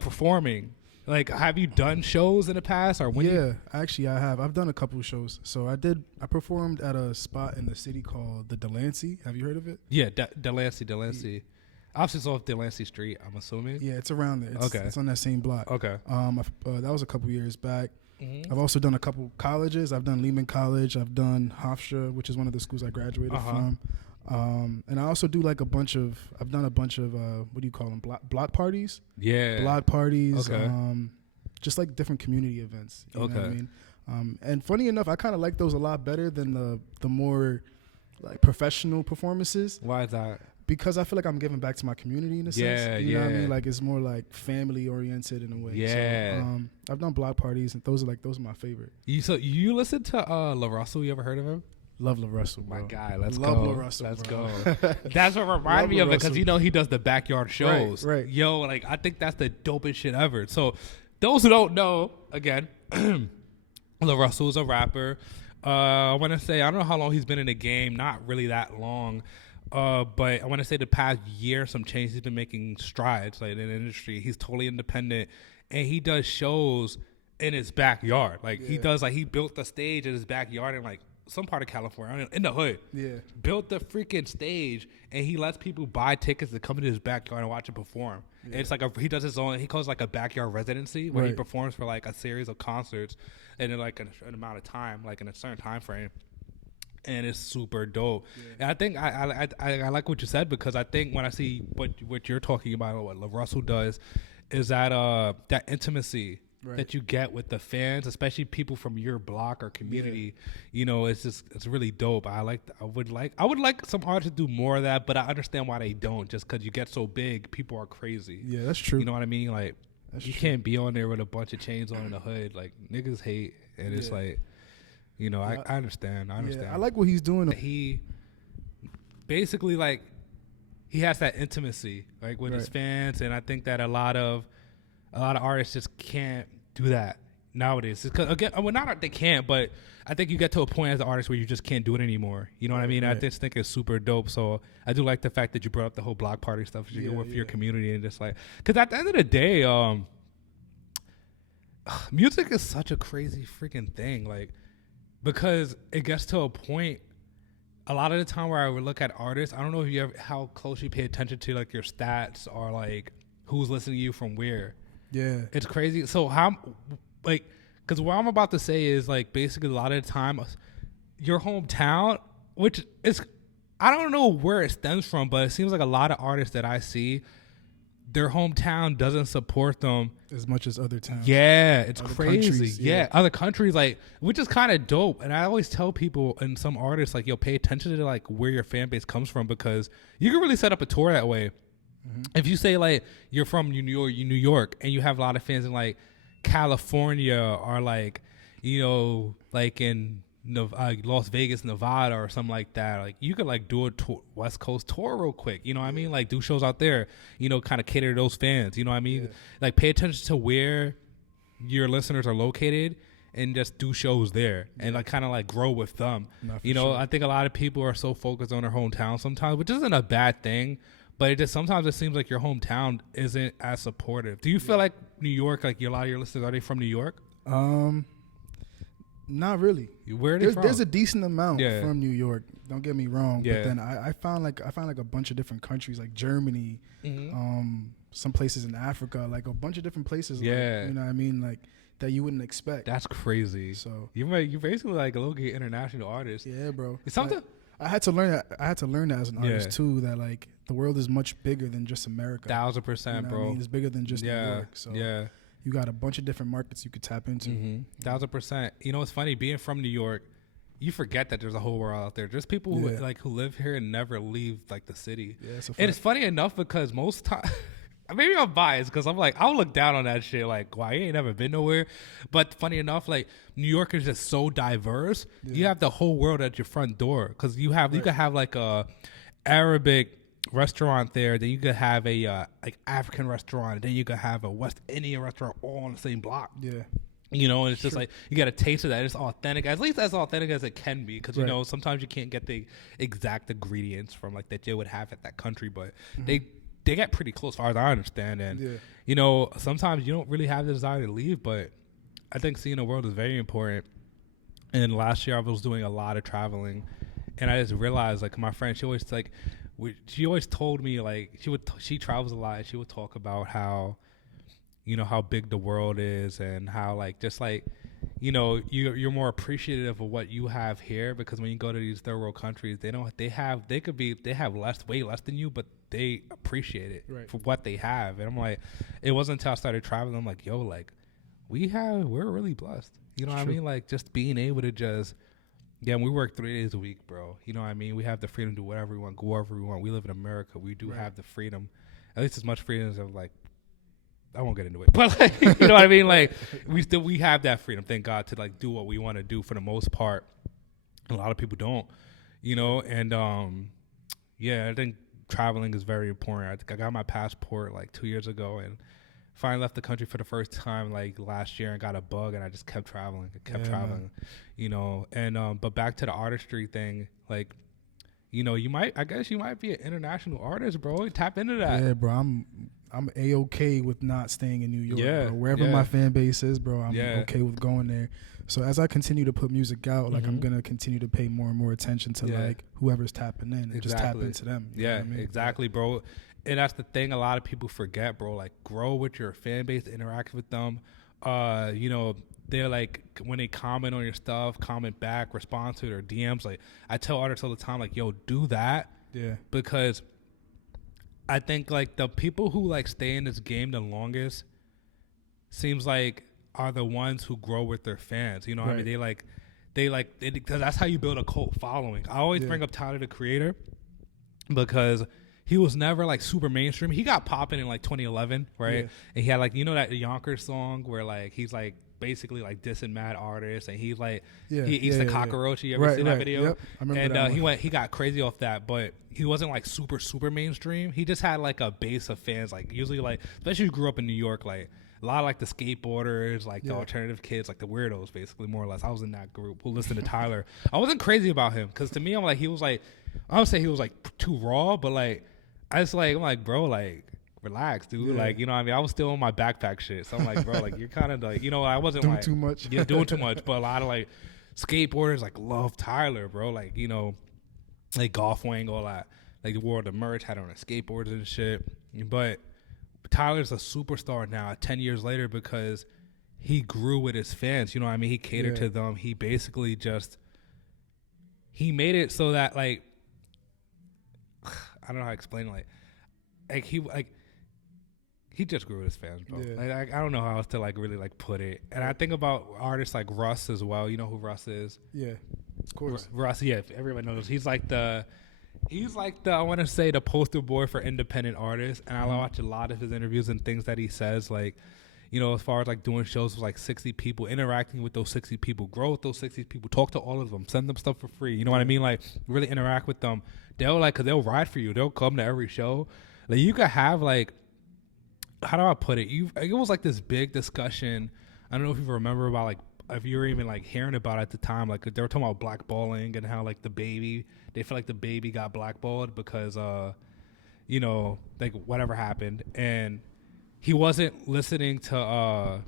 Performing. Like, have you done shows in the past, or when? Yeah, actually, I have. I've done a couple shows. So I performed at a spot in the city called the Delancey. Have you heard of it? Yeah, Delancey. Obviously, it's off Delancey Street, I'm assuming. Yeah, it's around there. It's on that same block. Okay. That was a couple years back. Mm-hmm. I've also done a couple colleges. I've done Lehman College. I've done Hofstra, which is one of the schools I graduated from. And I also do like I've done a bunch of what do you call them? Block parties. Yeah. Block parties. Okay. Just like different community events. You know what I Okay. mean? And funny enough, I kind of like those a lot better than the more like professional performances. Why is that? Because I feel like I'm giving back to my community in a sense. You know what I mean? Like, it's more like family oriented in a way. Yeah. So, I've done block parties, and those are my favorite. You listen to La Russell? You ever heard of him? Love La Russell, bro. My guy, let's Love go. La Russell, let's bro. go. That's what reminded me of it, because he does the backyard shows. Right. Yo, like, I think that's the dopest shit ever. So, those who don't know, again, La Russell is a rapper. I want to say, I don't know how long he's been in the game. Not really that long. But I want to say the past year, some change, he's been making strides like in the industry. He's totally independent, and he does shows in his backyard. Like, he does, like, he built the stage in his backyard in like some part of California, in the hood. Yeah. Built the freaking stage, and he lets people buy tickets to come into his backyard and watch him perform. Yeah. It's like he does his own, he calls it like a backyard residency, where he performs for like a series of concerts in like an amount of time, like in a certain time frame. And it's super dope. Yeah. And I think I like what you said, because I think when I see what you're talking about, what La Russell does, is that that intimacy that you get with the fans, especially people from your block or community. You know, it's really dope. I would like some artists to do more of that, but I understand why they don't. Just because you get so big, people are crazy. Yeah, that's true. You know what I mean? Like, you can't be on there with a bunch of chains on in the hood. Like, niggas hate, and it's like. You know, I understand. Yeah, I like what he's doing. He basically, like, he has that intimacy, like, with his fans, and I think that a lot of artists just can't do that nowadays. Because, again, well, not that they can't, but I think you get to a point as an artist where you just can't do it anymore. You know what I mean? I just think it's super dope. So I do like the fact that you brought up the whole block party stuff. You go with your community, and just like, because at the end of the day, music is such a crazy freaking thing. Like, because it gets to a point, a lot of the time where I would look at artists, I don't know if you ever, how close you pay attention to like your stats or like who's listening to you from where. Yeah. It's crazy. So how, like, because what I'm about to say is like basically a lot of the time, your hometown, which is, I don't know where it stems from, but it seems like a lot of artists that I see, their hometown doesn't support them as much as other towns. Yeah, it's other crazy. Yeah, other countries, like, which is kind of dope. And I always tell people and some artists, like, yo, pay attention to like where your fan base comes from, because you can really set up a tour that way. Mm-hmm. If you say like you're from New York, and you have a lot of fans in like California or like, you know, like in Las Vegas, Nevada, or something like that, like, you could like do a West Coast tour real quick, you know what I mean? Like, do shows out there, you know, kind of cater to those fans, you know what I mean? Yeah. Like, pay attention to where your listeners are located and just do shows there and like kind of like grow with them. You know, I think a lot of people are so focused on their hometown sometimes, which isn't a bad thing, but it just sometimes it seems like your hometown isn't as supportive. Do you feel like New York, like a lot of your listeners, are they from New York? Not really. Where are they from? There's a decent amount from New York. Don't get me wrong. Yeah. But then I found like a bunch of different countries, like Germany, some places in Africa, like a bunch of different places. Yeah. Like, you know what I mean? Like, that you wouldn't expect. That's crazy. So you're basically like a local international artist. Yeah, bro. It's something. I had to learn that. I had to learn that as an artist too. That like the world is much bigger than just America. 1000%, you know bro. I mean? It's bigger than just New York. So you got a bunch of different markets you could tap into. 1000%. You know, it's funny being from New York. You forget that there's a whole world out there. There's people who who live here and never leave like the city. Yeah, and it's funny enough because most time. Maybe I'm biased because I'm like, I'll look down on that shit. Like, wow, you ain't never been nowhere. But funny enough, like, New York is just so diverse. Yeah. You have the whole world at your front door because you could have like a Arabic restaurant there. Then you could have a like African restaurant. Then you could have a West Indian restaurant all on the same block. Yeah. You know, and it's just like you get a taste of that. It's authentic, at least as authentic as it can be, because you know sometimes you can't get the exact ingredients from like that they would have at that country, but they get pretty close, as far as I understand. And you know, sometimes you don't really have the desire to leave, but I think seeing the world is very important. And last year I was doing a lot of traveling, and I just realized, like, my friend, she always told me, like, she travels a lot, and she would talk about how, you know, how big the world is, and how, like, just like, you know, you're more appreciative of what you have here, because when you go to these third world countries, they have way less than you, but they appreciate it for what they have. And I'm like, it wasn't until I started traveling, I'm like, yo, like, we're really blessed. You know what I mean? Like, just being able to just, we work 3 days a week, bro. You know what I mean? We have the freedom to do whatever we want, go wherever we want. We live in America. We do have the freedom, at least as much freedom as, like, I won't get into it, but, like, you know what I mean? Like, we have that freedom, thank God, to, like, do what we want to do for the most part. A lot of people don't, you know, and I think traveling is very important. I think I got my passport like 2 years ago, and finally left the country for the first time like last year, and got a bug, and I just kept traveling, traveling, you know. And but back to the artistry thing, like, you know, I guess you might be an international artist, bro. Tap into that. Yeah, bro. I'm A-okay with not staying in New York, bro. Wherever my fan base is, bro, I'm okay with going there. So as I continue to put music out, like, I'm gonna continue to pay more and more attention to like whoever's tapping in, and just tap into them. You know what I mean? Exactly, bro. And that's the thing a lot of people forget, bro. Like, grow with your fan base, interact with them. You know, they're like, when they comment on your stuff, comment back, respond to their DMs. Like, I tell artists all the time, like, yo, do that. Yeah. Because I think, like, the people who, like, stay in this game the longest seems like are the ones who grow with their fans. You know what I mean? Because that's how you build a cult following. I always bring up Tyler, the Creator, because he was never, like, super mainstream. He got popping in, like, 2011, right? Yeah. And he had, like, you know that Yonkers song where, like, he's, like, basically, like, dissing mad artists, and he's, like, he eats the cockroach. You ever seen that video? Yep. I remember and he got crazy off that, but he wasn't, like, super, super mainstream. He just had, like, a base of fans, like, usually, like, especially if you grew up in New York, like, a lot of, like, the skateboarders, like, the alternative kids, like, the weirdos, basically, more or less. I was in that group who listened to Tyler. I wasn't crazy about him, because to me, I'm like, he was, like, I would say he was, like, too raw, but, like, I'm like, bro, like, relax, dude. Yeah. Like, you know what I mean? I was still on my backpack shit. So I'm like, bro, like, you're kind of, like, you know, I wasn't, doing too much. Yeah, doing too much. But a lot of, like, skateboarders, like, love Tyler, bro. Like, you know, like, Golf Wang, all that. Like, the wore the merch, had on the skateboards and shit. But Tyler's a superstar now 10 years later because he grew with his fans. You know what I mean? He catered to them. He basically just, he made it so that, like, I don't know how to explain it. He just grew with his fans, bro. Yeah. Like, I don't know how else to, like, really, like, put it. And I think about artists like Russ as well. You know who Russ is? Yeah, of course. Russ, yeah, everyone knows. He's like the I want to say the poster boy for independent artists. And I watch a lot of his interviews and things that he says, like, you know, as far as, like, doing shows with, like, 60 people, interacting with those 60 people, grow with those 60 people, talk to all of them, send them stuff for free. You know what I mean? Like, really interact with them. They'll, like, because they'll ride for you. They'll come to every show. Like, you could have, like, how do I put it? It was, like, this big discussion. I don't know if you remember about, like, if you were even, like, hearing about it at the time. Like, they were talking about blackballing and how, like, they feel like the baby got blackballed because, you know, like, whatever happened. And he wasn't listening to,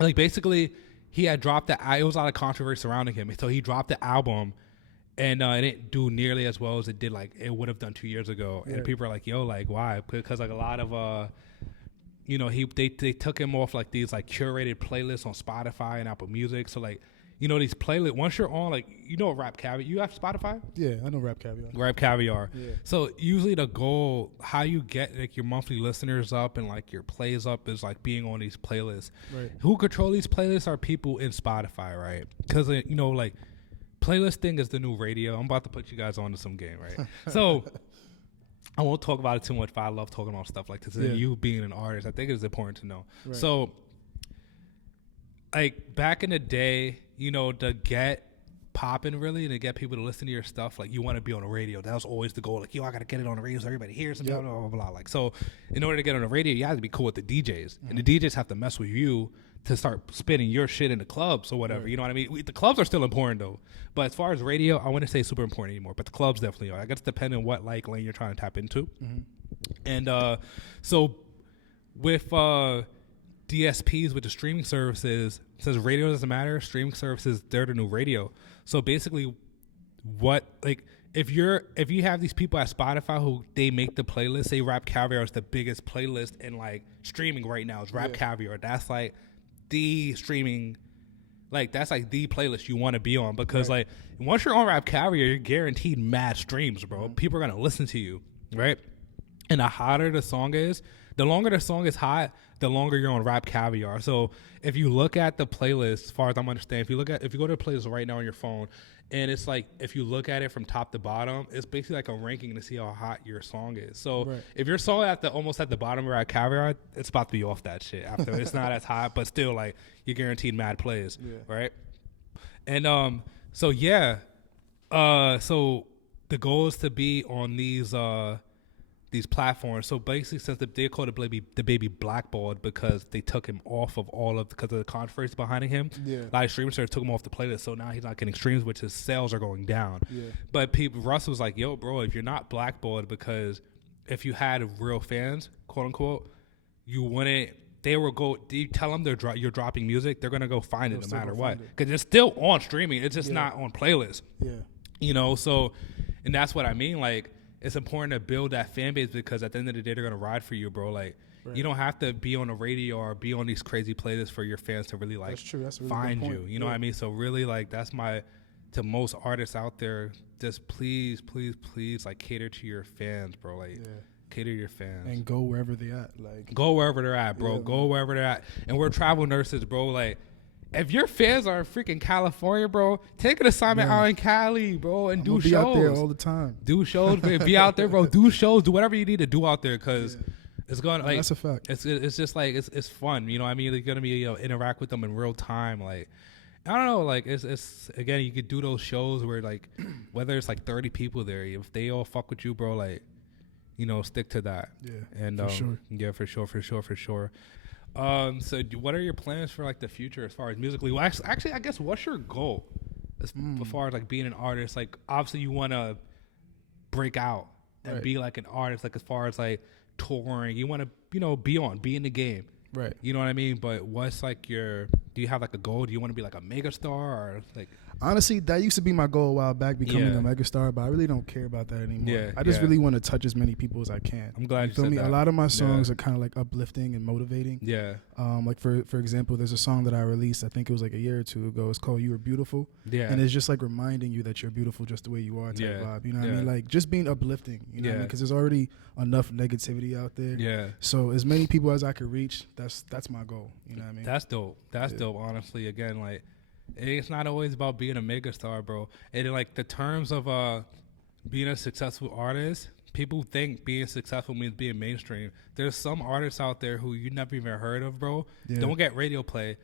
like, basically, he had dropped it was a lot of controversy surrounding him. So he dropped the album, and it didn't do nearly as well as it did, like, it would have done 2 years ago. Yeah. And people are like, yo, like, why? Because, like, a lot of, you know, they took him off, like, these, like, curated playlists on Spotify and Apple Music. So, like, you know, these playlists, once you're on, like, you know, Rap Caviar. You have Spotify? Yeah, I know Rap Caviar. Rap Caviar. Yeah. So usually the goal, how you get, like, your monthly listeners up and, like, your plays up is, like, being on these playlists. Right. Who control these playlists are people in Spotify, right? Because, you know, like, playlist thing is the new radio. I'm about to put you guys on to some game, right? So I won't talk about it too much, but I love talking about stuff like this. Yeah. And you being an artist, I think it's important to know. Right. So, like, back in the day, you know, to get popping really and to get people to listen to your stuff, like you want to be on the radio. That was always the goal. Like, yo, I gotta get it on the radio so everybody hears and blah, blah, blah, blah. Like, so in order to get on the radio, you have to be cool with the DJs. And the DJs have to mess with you to start spinning your shit in the clubs or whatever. You know what I mean? The clubs are still important though. But as far as radio, I wouldn't say super important anymore. But the clubs definitely are. I guess depending on what like lane you're trying to tap into. And so with DSPs, with the streaming services, since radio doesn't matter, streaming services, they're the new radio. So basically what, like, if you have these people at Spotify who they make the playlist, say Rap Caviar is the biggest playlist in like streaming right now, is Rap Caviar. That's like the streaming, like that's like the playlist you want to be on, because like once you're on Rap Caviar, you're guaranteed mad streams, bro. People are gonna listen to you, right? And the hotter the song is, the longer the song is hot, the longer you're on Rap Caviar. So if you look at the playlist, as far as I'm understanding, if you go to the playlist right now on your phone, and it's like, if you look at it from top to bottom, it's basically like a ranking to see how hot your song is. So if your song almost at the bottom of Rap Caviar, it's about to be off that shit after. It's not as hot, but still like you're guaranteed mad plays, right? And so the goal is to be on these platforms. So basically, since they called the baby blackballed because they took him off of because of the controversy behind him. A lot of streamers took him off the playlist, so now he's not getting streams, which his sales are going down. But Russ was like, yo, bro, if you're not blackballed, because if you had real fans, quote unquote, you wouldn't. You tell them you're dropping music, they're gonna go find it no matter what, because it's still on streaming. It's just not on playlists. You know, so, and that's what I mean, like. It's important to build that fan base, because at the end of the day, they're going to ride for you, bro. Like, you don't have to be on the radio or be on these crazy playlists for your fans to really, like, that's true. That's a really find good you. point. You know what I mean? So really, like, that's to most artists out there, just please, like, cater to your fans, bro. Like, cater to your fans. And go wherever they're at. Like, go wherever they're at, bro. Go wherever they're at. And we're travel nurses, bro. Like, if your fans are in freaking California, bro, take an assignment out in Cali, bro, and do shows. Be out there all the time. Do shows, man. Be out there, bro. Do shows. Do whatever you need to do out there, because it's going to, like, that's a fact. It's just like it's fun, you know what I mean? You're gonna be interact with them in real time, like. I don't know, like it's again, you could do those shows where, like, whether it's like 30 people there, if they all fuck with you, bro, like, stick to that. And for sure. Yeah, for sure. So what are your plans for, like, the future as far as musically? Well, actually, I guess, what's your goal as far as, like, being an artist? Like, obviously you want to break out and be, like, an artist, like, as far as, like, touring. You want to, be in the game. Right. You know what I mean? But what's, like, do you have, like, a goal? Do you want to be, like, a mega star, or, like? Honestly, that used to be my goal a while back, becoming a megastar, but I really don't care about that anymore. I just really want to touch as many people as I can. I'm glad you feel said me? that. A lot of my songs are kind of like uplifting and motivating. Like for example, there's a song that I released, I think it was like a year or two ago. It's called "You Are Beautiful." And it's just like reminding you that you're beautiful just the way you are type vibe. You know what I mean? Like, just being uplifting. You know what I mean? Because there's already enough negativity out there. So as many people as I could reach, that's my goal. You know what I mean? That's dope. That's dope. Honestly, again, like. It's not always about being a megastar, bro. And like the terms of being a successful artist, people think being successful means being mainstream. There's some artists out there who you never even heard of, bro. Don't get radio play,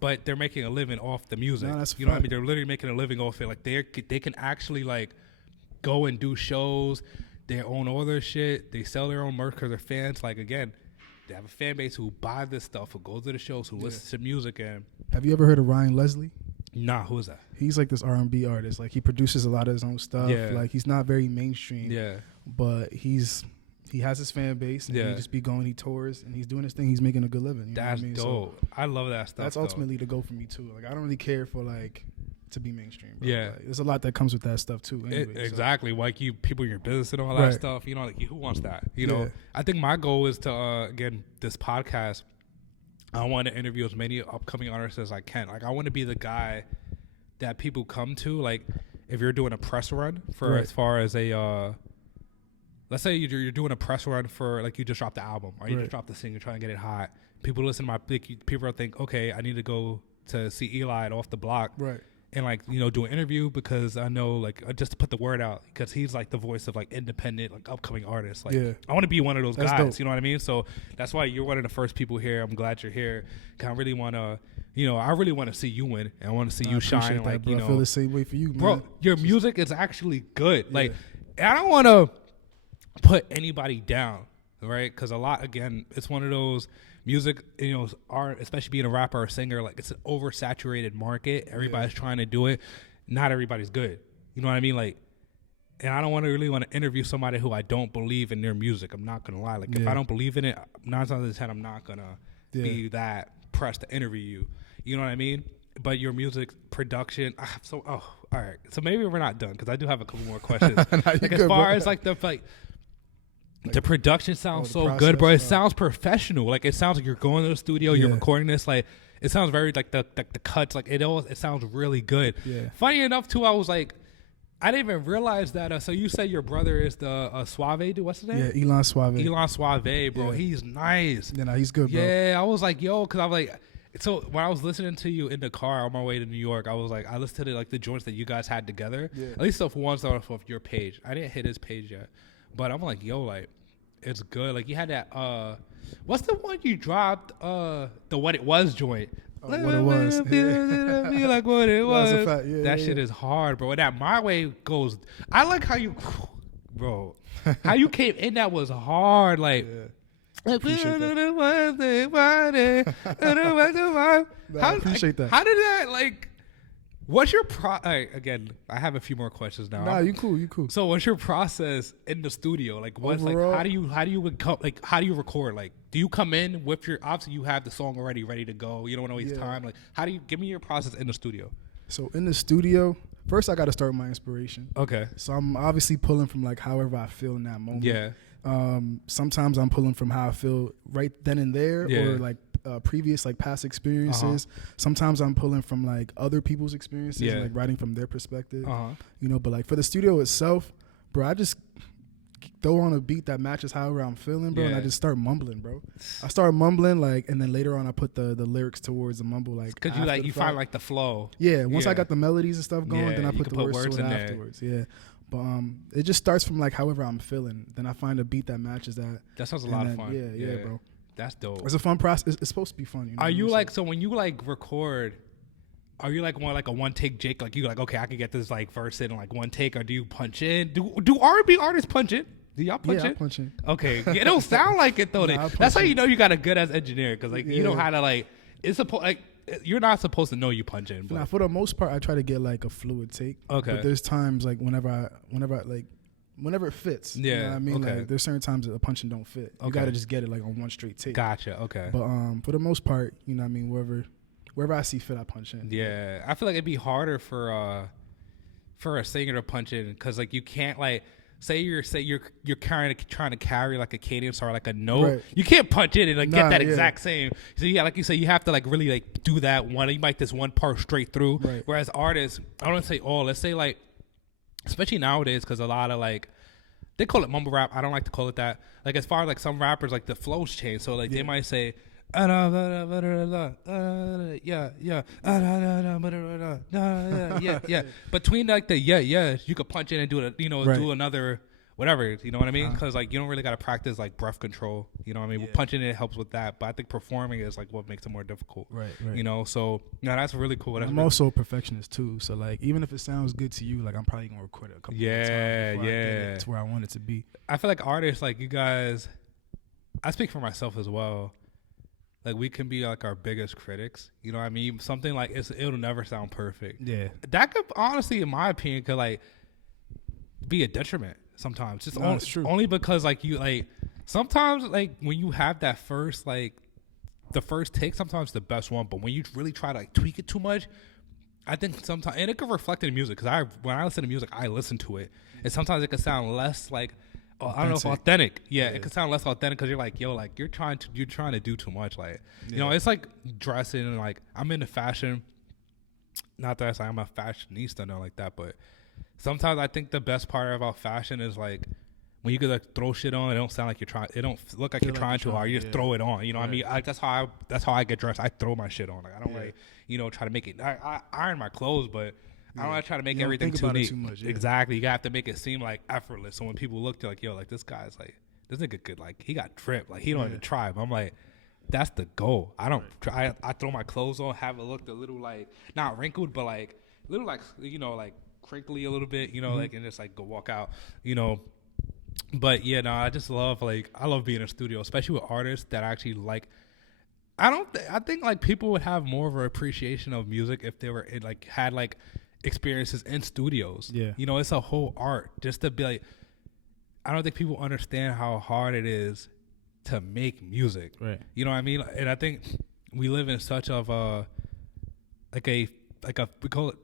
but they're making a living off the music. No, that's you know what I mean? They're literally making a living off it. Like they can actually, like, go and do shows. They own all their shit. They sell their own merch because they're fans. Like, again, they have a fan base who buy this stuff, who goes to the shows, who listens to music. And have you ever heard of Ryan Leslie? Nah, who is that? He's like this R&B artist. Like, he produces a lot of his own stuff. Like, he's not very mainstream. But he has his fan base, and he just be going. He tours, and he's doing his thing. He's making a good living. You know what I mean? Dope. So I love that stuff. That's ultimately the goal for me too. Like, I don't really care for, like, to be mainstream. Bro. Like, there's a lot that comes with that stuff too. Anyway, exactly. Like, people in your business and all that stuff. You know, like, who wants that? You know, I think my goal is to again, this podcast. I want to interview as many upcoming artists as I can. Like, I want to be the guy that people come to. Like, if you're doing a press run for as far as a, let's say you're doing a press run for, like, you just dropped the album or you just dropped the single, trying to get it hot. People listen to people think, okay, I need to go to see Eli off the block. and like, you know, do an interview, because I know like just to put the word out, because he's like the voice of like independent, like upcoming artists. Like I want to be one of those guys. Dope. You know what I mean? So that's why you're one of the first people here. I'm glad you're here. Cause I really want to, you know, I really want to see you win, and I want to see you shine. That, like, bro. you know, I feel the same way for you, man. Bro. Your music is actually good. Like, I don't want to put anybody down, right? Because a lot, again, it's one of those music, you know, art, especially being a rapper or a singer, like it's an oversaturated market. Everybody's trying to do it. Not everybody's good. You know what I mean? Like, and I don't really want to interview somebody who I don't believe in their music. I'm not going to lie. Like, if I don't believe in it, 9 times out of 10, I'm not going to be that pressed to interview you. You know what I mean? But your music production, all right. So maybe we're not done, because I do have a couple more questions. Like, as far as like the production sounds so process, good, bro. It sounds professional. Like, it sounds like you're going to the studio, you're recording this. Like, it sounds very like the cuts. Like, it sounds really good. Yeah. Funny enough, too, I was like, I didn't even realize that. So you said your brother is the Suave dude. What's his name? Yeah, Elon Suave. Elon Suave, bro. Yeah. He's nice. Yeah, no, he's good, bro. Yeah, I was like, yo, because I'm like, so when I was listening to you in the car on my way to New York, I was like, I listened to the joints that you guys had together. Yeah. At least the ones that off of your page. I didn't hit his page yet, but I'm like, yo, like, it's good. Like, you had that. What's the one you dropped? The What It Was joint. What It Was. Be like what it was. That shit is hard, bro. That My Way goes. I like how you, bro. How you came in. That was hard. Like. I appreciate that. How did that, like, what's your again, I have a few more questions now. Nah, you cool. So what's your process in the studio? Like, what's overall, like, how do you record? Like, do you come in with your, obviously you have the song already ready to go, you don't want to waste time. Like, how do you, give me your process in the studio? So in the studio, first I got to start with my inspiration. Okay. So I'm obviously pulling from like however I feel in that moment. Yeah. Sometimes I'm pulling from how I feel right then and there, or like previous, like past experiences. Sometimes I'm pulling from like other people's experiences, like writing from their perspective. You know, but like for the studio itself, bro, I just throw on a beat that matches however I'm feeling, bro, and I just start mumbling, bro. I start mumbling, like, and then later on I put the lyrics towards the mumble, like, because you find like the flow. Yeah, once I got the melodies and stuff going, then I put the words to it afterwards. Yeah. But it just starts from like however I'm feeling. Then I find a beat that matches that. That sounds a lot of fun. Yeah, bro. That's dope. It's a fun process. It's supposed to be fun. You know, are you like, so when you like record, are you like more like a one take Jake? Like, you like, okay, I can get this like verse in like one take, or do you punch in? Do R&B artists punch in? Do y'all punch in? Yeah, I punch in. Okay, it don't sound like it though. That's how you know you got a good ass engineer, because like you know how to like. It's like. You're not supposed to know you punch in. But. Nah, for the most part, I try to get like a fluid take. Okay. But there's times like whenever it fits. Yeah. You know what I mean? Like, there's certain times that the punching don't fit. You gotta just get it like on one straight take. Gotcha. Okay. But for the most part, you know what I mean, wherever I see fit, I punch in. Yeah. I feel like it'd be harder for a singer to punch in, because like you can't like. Say you're trying to carry like a cadence or like a note. Right. You can't punch in and like get that exact same. So yeah, like you say, you have to like really like do that one. You might this one part straight through. Right. Whereas artists, I don't want to say all. Let's say like, especially nowadays, because a lot of like, they call it mumble rap. I don't like to call it that. Like, as far as like some rappers, like the flows change. So like they might say. Yeah. Between like the you could punch in and do it, do another whatever, you know what I mean? Because like you don't really gotta practice like breath control, you know what I mean? Punching in helps with that, but I think performing is like what makes it more difficult, right? You know, so that's really cool. I'm also a perfectionist too, so like even if it sounds good to you, like I'm probably gonna record it a couple of times before I get it to where I want it to be. I feel like artists, like you guys, I speak for myself as well. Like, we can be like our biggest critics, you know what I mean? Something like it'll never sound perfect. Yeah, that could honestly, in my opinion, could like be a detriment sometimes. Just only because like you like sometimes like when you have that first like the first take, sometimes the best one, but when you really try to like tweak it too much, I think sometimes, and it could reflect in the music, because when I listen to music, I listen to it, and sometimes it can sound less like. I don't know if authentic. Yeah, it could sound less authentic because you're like, yo, like you're trying to do too much. Like, you know, it's like dressing, and like I'm into fashion. Not that I say I'm a fashionista, nothing like that, but sometimes I think the best part about fashion is like when you could like throw shit on, it don't sound like you're trying. It don't look like you're trying too hard. You just throw it on. You know what I mean? That's how I get dressed. I throw my shit on. Like I don't like try to make it. I iron my clothes, but I don't want to try to make everything too neat. Exactly. You have to make it seem like effortless. So when people look, they're like, yo, like this guy's like, this nigga could like, he got drip. Like he don't even try. But I'm like, that's the goal. I don't try. I throw my clothes on, have it look a little like not wrinkled, but like a little like like crinkly a little bit. Like and just like go walk out. But yeah, no, I just love I love being in a studio, especially with artists that I actually like. I think like people would have more of an appreciation of music if they were had experiences in studios. Yeah. It's a whole art just to be like, I don't think people understand how hard it is to make music. Right. You know what I mean? And I think we live in such of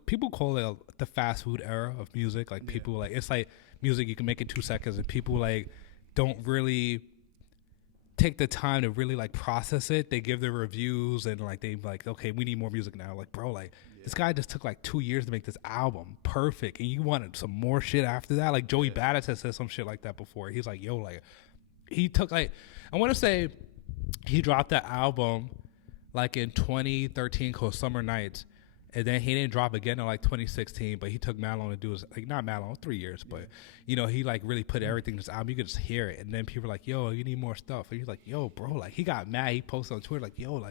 people call it the fast food era of music. Like people it's like music you can make in 2 seconds, and people don't really take the time to really process it. They give their reviews and they okay, we need more music now. Like, bro, this guy just took 2 years to make this album perfect, and you wanted some more shit after that. Like Joey Badass has said some shit like that before. He's like, yo, he took I want to say he dropped that album in 2013 called Summer Nights. And then he didn't drop again in 2016, but he took mad long to do his not mad long, 3 years, but he really put everything in this album. You could just hear it, and then people were like, "Yo, you need more stuff." And he's like, "Yo, bro," he got mad. He posted on Twitter "Yo,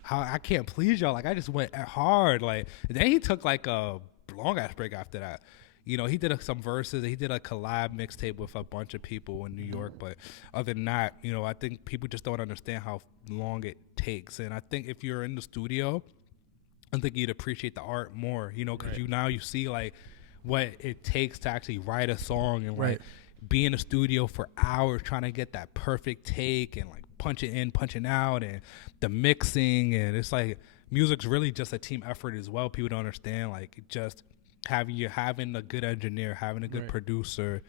how I can't please y'all. I just went hard." And then he took a long ass break after that. He did some verses. He did a collab mixtape with a bunch of people in New York. But other than that, I think people just don't understand how long it takes. And I think if you're in the studio, I think you'd appreciate the art more, because you see what it takes to actually write a song and be in the studio for hours trying to get that perfect take and punching in, punching out, and the mixing. And it's music's really just a team effort as well. People don't understand just having a good engineer, having a good producer.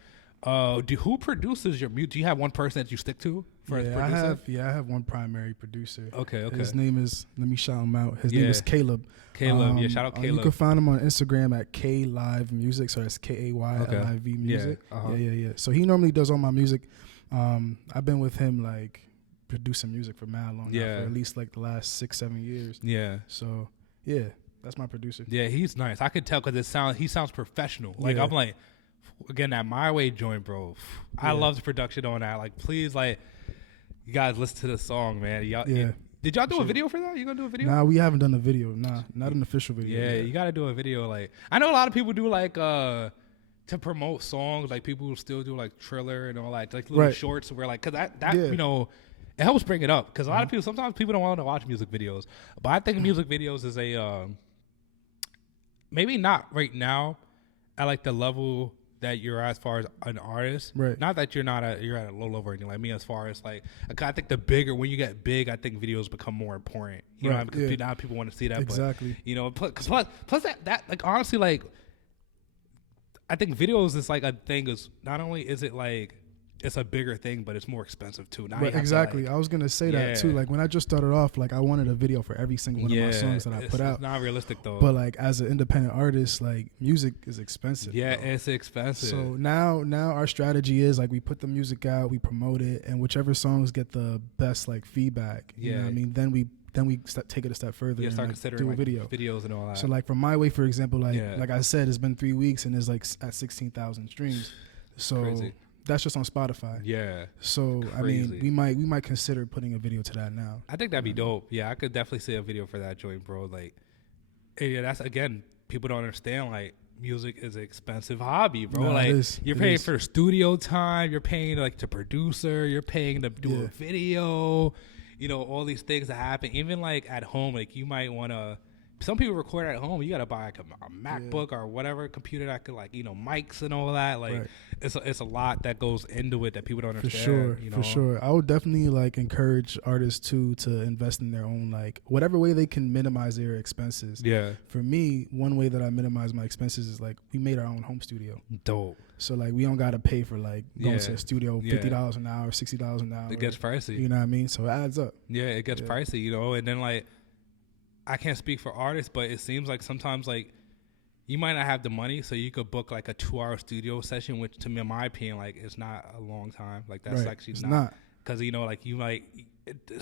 Who produces your music? Do you have one person that you stick to for a producer? I have one primary producer. Okay. His name is, let me shout him out. His name is Caleb. Shout out Caleb. You can find him on Instagram at K Live Music. So that's KAYLIV Music. Yeah. So he normally does all my music. I've been with him producing music for mad long now, for at least the last 6-7 years. Yeah. So that's my producer. Yeah, he's nice. I could tell because he sounds professional. I'm again, that My Way joint, bro. I love the production on that. Please, you guys listen to the song, man. Did y'all do a video for that? You gonna do a video? Nah, we haven't done a video. Nah, not an official video. Yeah, you gotta do a video. I know a lot of people do to promote songs. People will still do Triller and all that, little shorts where because that it helps bring it up. Because a lot of people, sometimes people don't want to watch music videos, but I think music videos is a maybe not right now at the level that you're as far as an artist. Right. Not that you're at a low level or anything like me, as far as I think when you get big, I think videos become more important. You know, because now people want to see that. Exactly. But, plus that honestly, I think videos is a thing is not only is it it's a bigger thing, but it's more expensive too. Now exactly. I was gonna say that too. When I just started off, I wanted a video for every single one of my songs that I put out. It's not realistic though. But as an independent artist, music is expensive. Yeah, bro. It's expensive. So now our strategy is we put the music out, we promote it, and whichever songs get the best feedback. You know what I mean? Then we take it a step further and start considering do a video. Videos and all that. So for My Way, for example, like I said, it's been 3 weeks and it's at 16,000 streams. So crazy. That's just on Spotify. Yeah. So crazy. I mean, we might consider putting a video to that now. I think that'd be dope. Yeah, I could definitely see a video for that joint, bro. That's again, people don't understand. Music is an expensive hobby, bro. No, you're paying for studio time. You're paying to producer. You're paying to do a video. All these things that happen. Even at home, you might want to. Some people record at home. You gotta buy a MacBook or whatever computer that could mics and all that. It's a lot that goes into it that people don't understand. For sure. I would definitely encourage artists to invest in their own whatever way they can minimize their expenses. Yeah. For me, one way that I minimize my expenses is we made our own home studio. Dope. So we don't gotta pay for going to a studio $50 an hour, $60 an hour. It gets pricey. You know what I mean? So it adds up. Yeah, it gets pricey. And then I can't speak for artists, but it seems sometimes you might not have the money, so you could book like a 2-hour studio session, which to me, in my opinion, like it's not a long time. Like that's actually not. Because you know, like you might,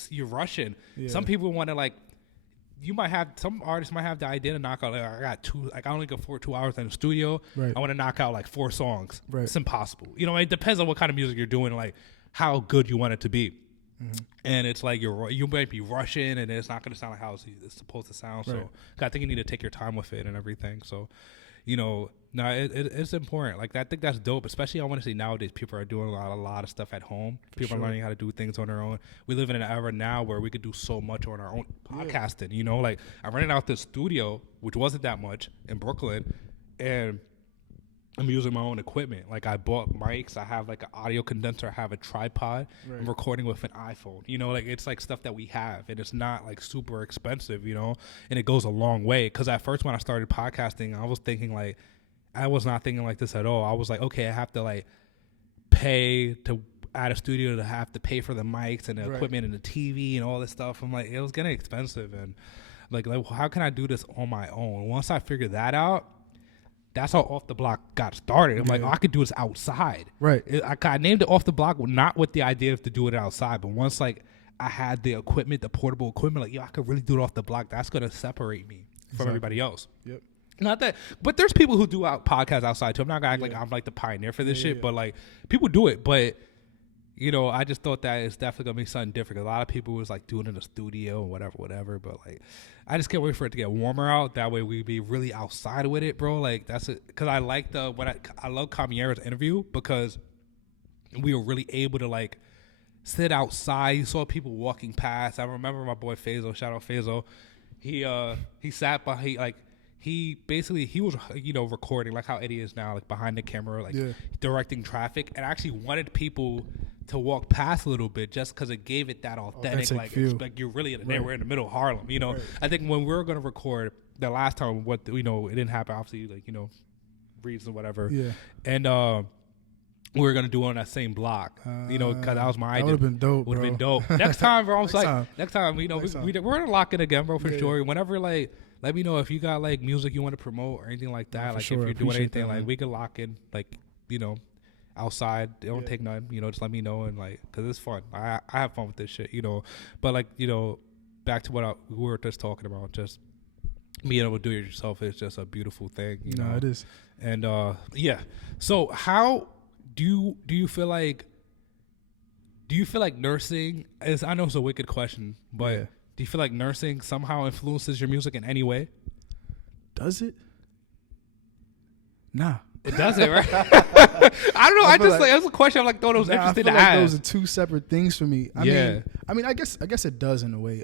you're rushing. Yeah. Some people want to like. You might have some artists might have the idea to knock out. Like, I only got 2 hours in the studio. Right. I want to knock out like 4 songs. Right. It's impossible. You know, it depends on what kind of music you're doing, like how good you want it to be. Mm-hmm. And it's like you might be rushing, and it's not going to sound like how it's supposed to sound. Right. So I think you need to take your time with it and everything. So, you know, no, it's important. Like I think that's dope. Especially I want to say nowadays people are doing a lot of stuff at home. People are learning how to do things on their own. We live in an era now where we could do so much on our own podcasting. You know, like I rented out this studio, which wasn't that much in Brooklyn, and I'm using my own equipment. Like I bought mics. I have like an audio condenser. I have a tripod. Right. I'm recording with an iPhone. You know, like it's like stuff that we have, and it's not like super expensive. You know, and it goes a long way. Because at first when I started podcasting, I was thinking like. I was not thinking like this at all. I was like, okay, I have to like pay to add a studio to have to pay for the mics and the equipment and the TV and all this stuff. I'm like, it was getting expensive, and like how can I do this on my own? Once I figured that out, that's how Off the Block got started. I'm like, oh, I could do this outside. Right. I named it Off the Block, not with the idea of to do it outside, but once like I had the equipment, the portable equipment, like, yo, I could really do it off the block. That's gonna separate me from everybody else. Yep. Not that, but there's people who do podcasts outside too. I'm not gonna act like I'm like the pioneer for this shit, but like people do it. But you know, I just thought that it's definitely gonna be something different. A lot of people was like doing it in the studio or whatever. But like, I just can't wait for it to get warmer out. That way we be really outside with it, bro. Like that's it. Because I like I love Camillero's interview because we were really able to like sit outside. You saw people walking past. I remember my boy Faisal. Shout out Faisal. He sat by he was, you know, recording like how Eddie is now, like behind the camera, like directing traffic, and actually wanted people to walk past a little bit just because it gave it that authentic, like you're really in there. We're in the middle of Harlem, you know. I think when we were going to record the last time, it didn't happen, obviously, like, you know, reasons or whatever. Yeah. And we were going to do it on that same block, you know, because that was my idea. Would have been dope, Would have been dope. Next time, bro, next time, you know, we're going to lock it again, bro, for sure. Whenever, like, let me know if you got like music you want to promote or anything like that. Like if you're doing anything, like we could lock in, like, you know, outside. It don't take nothing, you know. Just let me know, and like, cause it's fun. I have fun with this shit, you know. But like, you know, back to what we were just talking about, just being able to do it yourself is just a beautiful thing, you know. It is. And so how do you feel like? Do you feel like nursing is? I know it's a wicked question, but. Do you feel like nursing somehow influences your music in any way? Does it? Nah. It doesn't, right? I don't know. I just like that's a question I'm like thought it was interesting to ask. Those are two separate things for me. I mean, I guess it does in a way.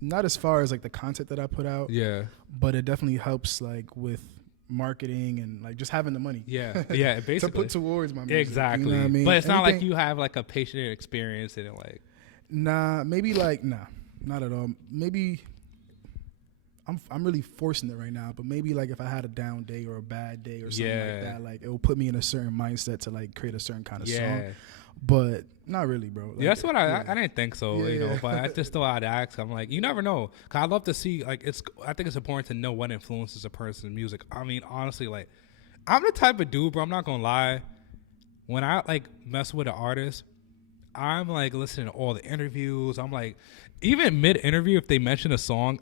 Not as far as like the content that I put out. Yeah. But it definitely helps like with marketing and like just having the money. Yeah. Yeah. Basically to put towards my music. Exactly. You know what I mean? But it's not like you have like a patient experience in it, like. Nah. Not at all. Maybe I'm really forcing it right now, but maybe like if I had a down day or a bad day or something like that, like it will put me in a certain mindset to like create a certain kind of song. But not really, bro. Like, that's what I didn't think so, you know. But I just thought I'd ask. I'm like, you never know. 'Cause I'd love to see like I think it's important to know what influences a person's music. I mean, honestly, like I'm the type of dude, bro. I'm not gonna lie. When I like mess with an artist, I'm like listening to all the interviews. I'm like, even mid-interview, if they mention a song,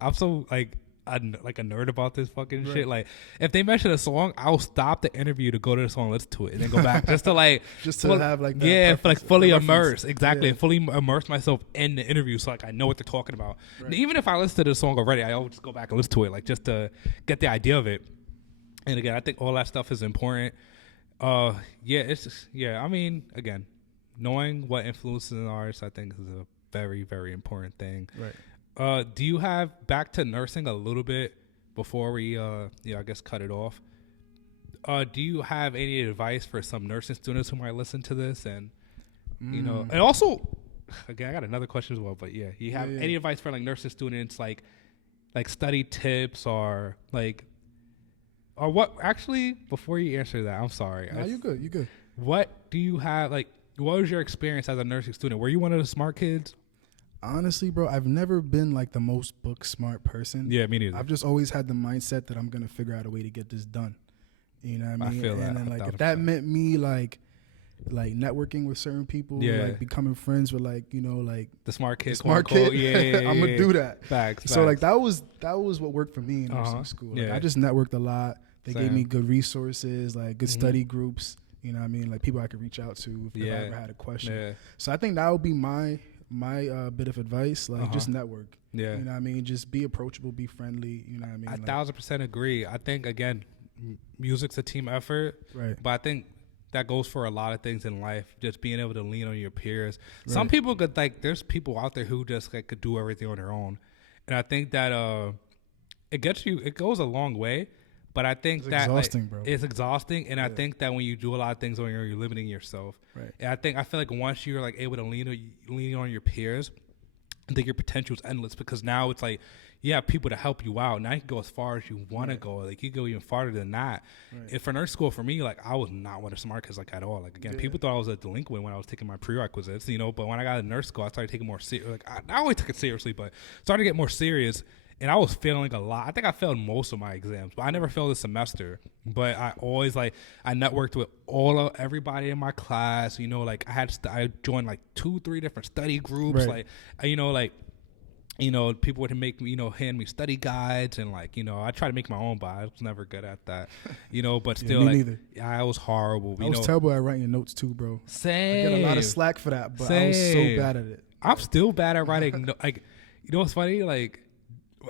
I'm so like a nerd about this fucking shit. Like, if they mention a song, I'll stop the interview to go to the song, listen to it, and then go back just to like have like that fully immerse fully immerse myself in the interview, so like I know what they're talking about. And even if I listen to the song already, I always just go back and listen to it, like just to get the idea of it. And again, I think all that stuff is important. It's just, I mean, again, knowing what influences an artist, I think, is a very, very important thing. Right. Do you have, back to nursing a little bit before we, I guess, cut it off. Do you have any advice for some nursing students who might listen to this? And, you know, and also, again, I got another question as well, but you have any advice for like nursing students, like study tips or like, or what, actually, before you answer that, I'm sorry. No, you're good. What do you have, like, what was your experience as a nursing student? Were you one of the smart kids? Honestly, bro, I've never been like the most book smart person. Yeah, me neither. I've just always had the mindset that I'm gonna figure out a way to get this done. You know what I mean? I feel that. And then like if that meant me like networking with certain people, like becoming friends with like, you know, like the smart kid, yeah, I'm gonna do that. Facts. So like that was what worked for me in nursing school. Like, I just networked a lot. They gave me good resources, like good study groups. You know what I mean? Like people I could reach out to if I ever had a question. Yeah. So I think that would be my bit of advice. Like just network. Yeah. You know what I mean? Just be approachable, be friendly. You know what I mean? 1,000% agree. I think again, music's a team effort. Right. But I think that goes for a lot of things in life. Just being able to lean on your peers. Right. Some people could like. There's people out there who just like could do everything on their own, and I think that it gets you. It goes a long way. But I think it's exhausting, bro. It's exhausting, and I think that when you do a lot of things on your own, you're limiting yourself. Right. And I feel like once you're like able to lean on your peers, I think your potential is endless because now it's like you have people to help you out. Now you can go as far as you want to go. Like you can go even farther than that. Right. And for nurse school, for me, like I was not one of the smart kids like at all. Like again, people thought I was a delinquent when I was taking my prerequisites, you know. But when I got to nurse school, I started taking more serious. Like I always took it seriously, but started to get more serious. And I was failing a lot. I think I failed most of my exams, but I never failed a semester. But I always I networked with everybody in my class. You know, like I joined like 2-3 different study groups. Right. People would make me, hand me study guides and I try to make my own, but I was never good at that. But still, me neither. I was horrible. I was terrible at writing notes too, bro. Same. I get a lot of slack for that, but I was so bad at it. I'm still bad at writing. What's funny? Like.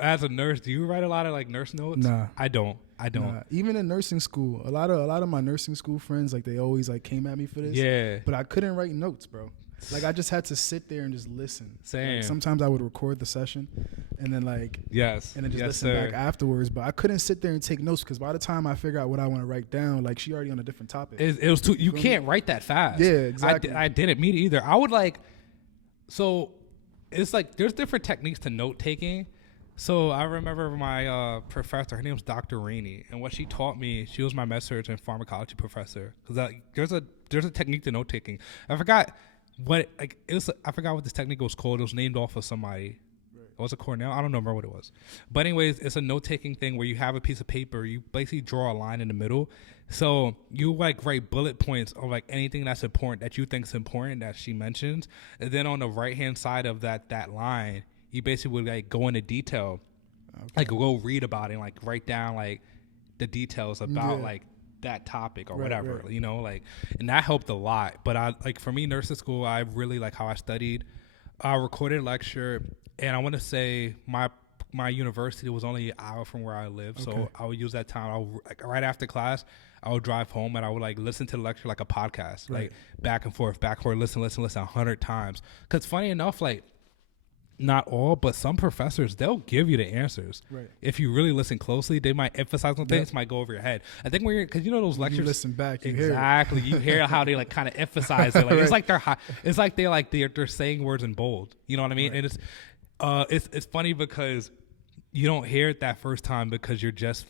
As a nurse, do you write a lot of nurse notes? Nah, I don't. Nah. Even in nursing school, a lot of my nursing school friends, they always came at me for this. Yeah. But I couldn't write notes, bro. I just had to sit there and just listen. Same. Sometimes I would record the session, and then yes, and then just listen back afterwards. But I couldn't sit there and take notes because by the time I figure out what I want to write down, she already on a different topic. It was too. You can't write that fast. Yeah, exactly. I didn't mean it either. I would so. It's there's different techniques to note taking. So I remember my professor, her name was Dr. Rainey, and what she taught me, she was my med-surg and pharmacology professor. Because there's a technique to note taking. I forgot what I forgot what this technique was called. It was named off of somebody. Right. Was it Cornell? I don't remember what it was. But anyways, it's a note taking thing where you have a piece of paper, you basically draw a line in the middle. So you write bullet points of anything that's important that you think is important that she mentions, and then on the right hand side of that line. You basically would go into detail, go read about it, and write down the details about that topic or whatever, right. And that helped a lot. But I for me, nursing school, I really how I studied. I recorded a lecture, and I want to say my university was only an hour from where I live, so I would use that time. Right after class, I would drive home and I would listen to the lecture like a podcast, right. back and forth, listen 100 times. Because funny enough, not all, but some professors, they'll give you the answers. Right. If you really listen closely, they might emphasize on things, might go over your head. I think because those lectures, you listen back, you exactly, hear it. You hear how they kind of emphasize it. Right. They're saying words in bold. You know what I mean? Right. And it's funny because you don't hear it that first time because you're just.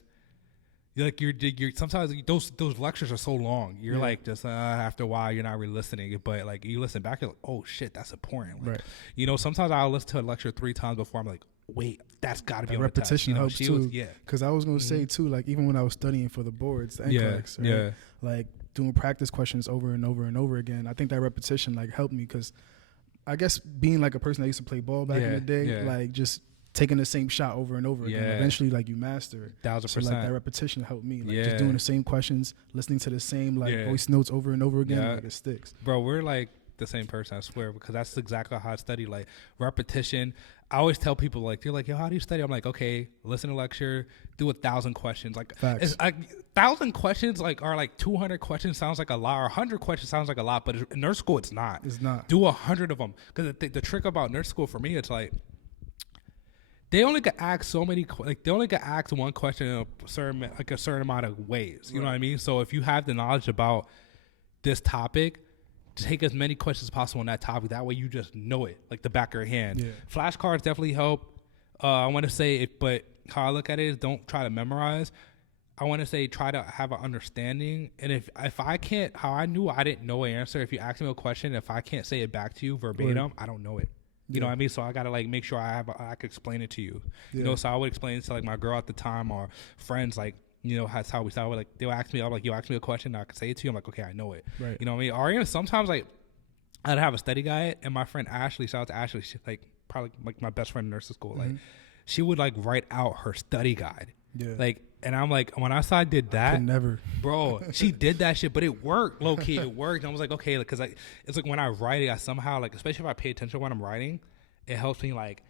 You're sometimes those lectures are so long. You're after a while you're not really listening, but you listen back, you're oh shit, that's important. Right. Sometimes I'll listen to a lecture 3 times before I'm wait, that's got to be on repetition the test. Helps too. Yeah. Because I was gonna say too, even when I was studying for the boards, the NCLEX, right? Doing practice questions over and over and over again. I think that repetition helped me because I guess being a person that used to play ball back in the day, just taking the same shot over and over again. Eventually, you master it. 1,000%. So, that repetition helped me. Just doing the same questions, listening to the same, voice notes over and over again, it sticks. Bro, we're, the same person, I swear, because that's exactly how I study. Repetition. I always tell people, they're yo, how do you study? I'm okay, listen to lecture, do 1,000 questions. Facts. 1,000 questions, are 200 questions sounds like a lot, or 100 questions sounds like a lot, but in nurse school, it's not. It's not. Do 100 of them. Because the trick about nurse school, for me, it's they only get asked so many. They only get asked one question in a certain amount of ways. You know what I mean? So if you have the knowledge about this topic, take as many questions as possible on that topic. That way you just know it the back of your hand. Yeah. Flashcards definitely help. I want to say, but how I look at it is don't try to memorize. I want to say try to have an understanding. And if I can't, how I knew I didn't know an answer. If you ask me a question, if I can't say it back to you verbatim, I don't know it. You know what I mean? So I gotta like make sure I can explain it to you. You know, so I would explain it to like my girl at the time or friends, like, you know, that's how we started. Like they'll ask me, I'm like, yo, ask me a question, I can say it to you. I'm like, okay, I know it. Right. You know what I mean? Or even sometimes like I'd have a study guide, and my friend Ashley, shout out to Ashley, she like probably like my best friend in nursing school, like she would like write out her study guide. Yeah. Like, and I'm like, when I saw I did that, I could never, bro, she did that shit, but it worked, low key, it worked. And I was like, okay, because like it's like when I write it, I somehow like, especially if I pay attention when I'm writing, it helps me like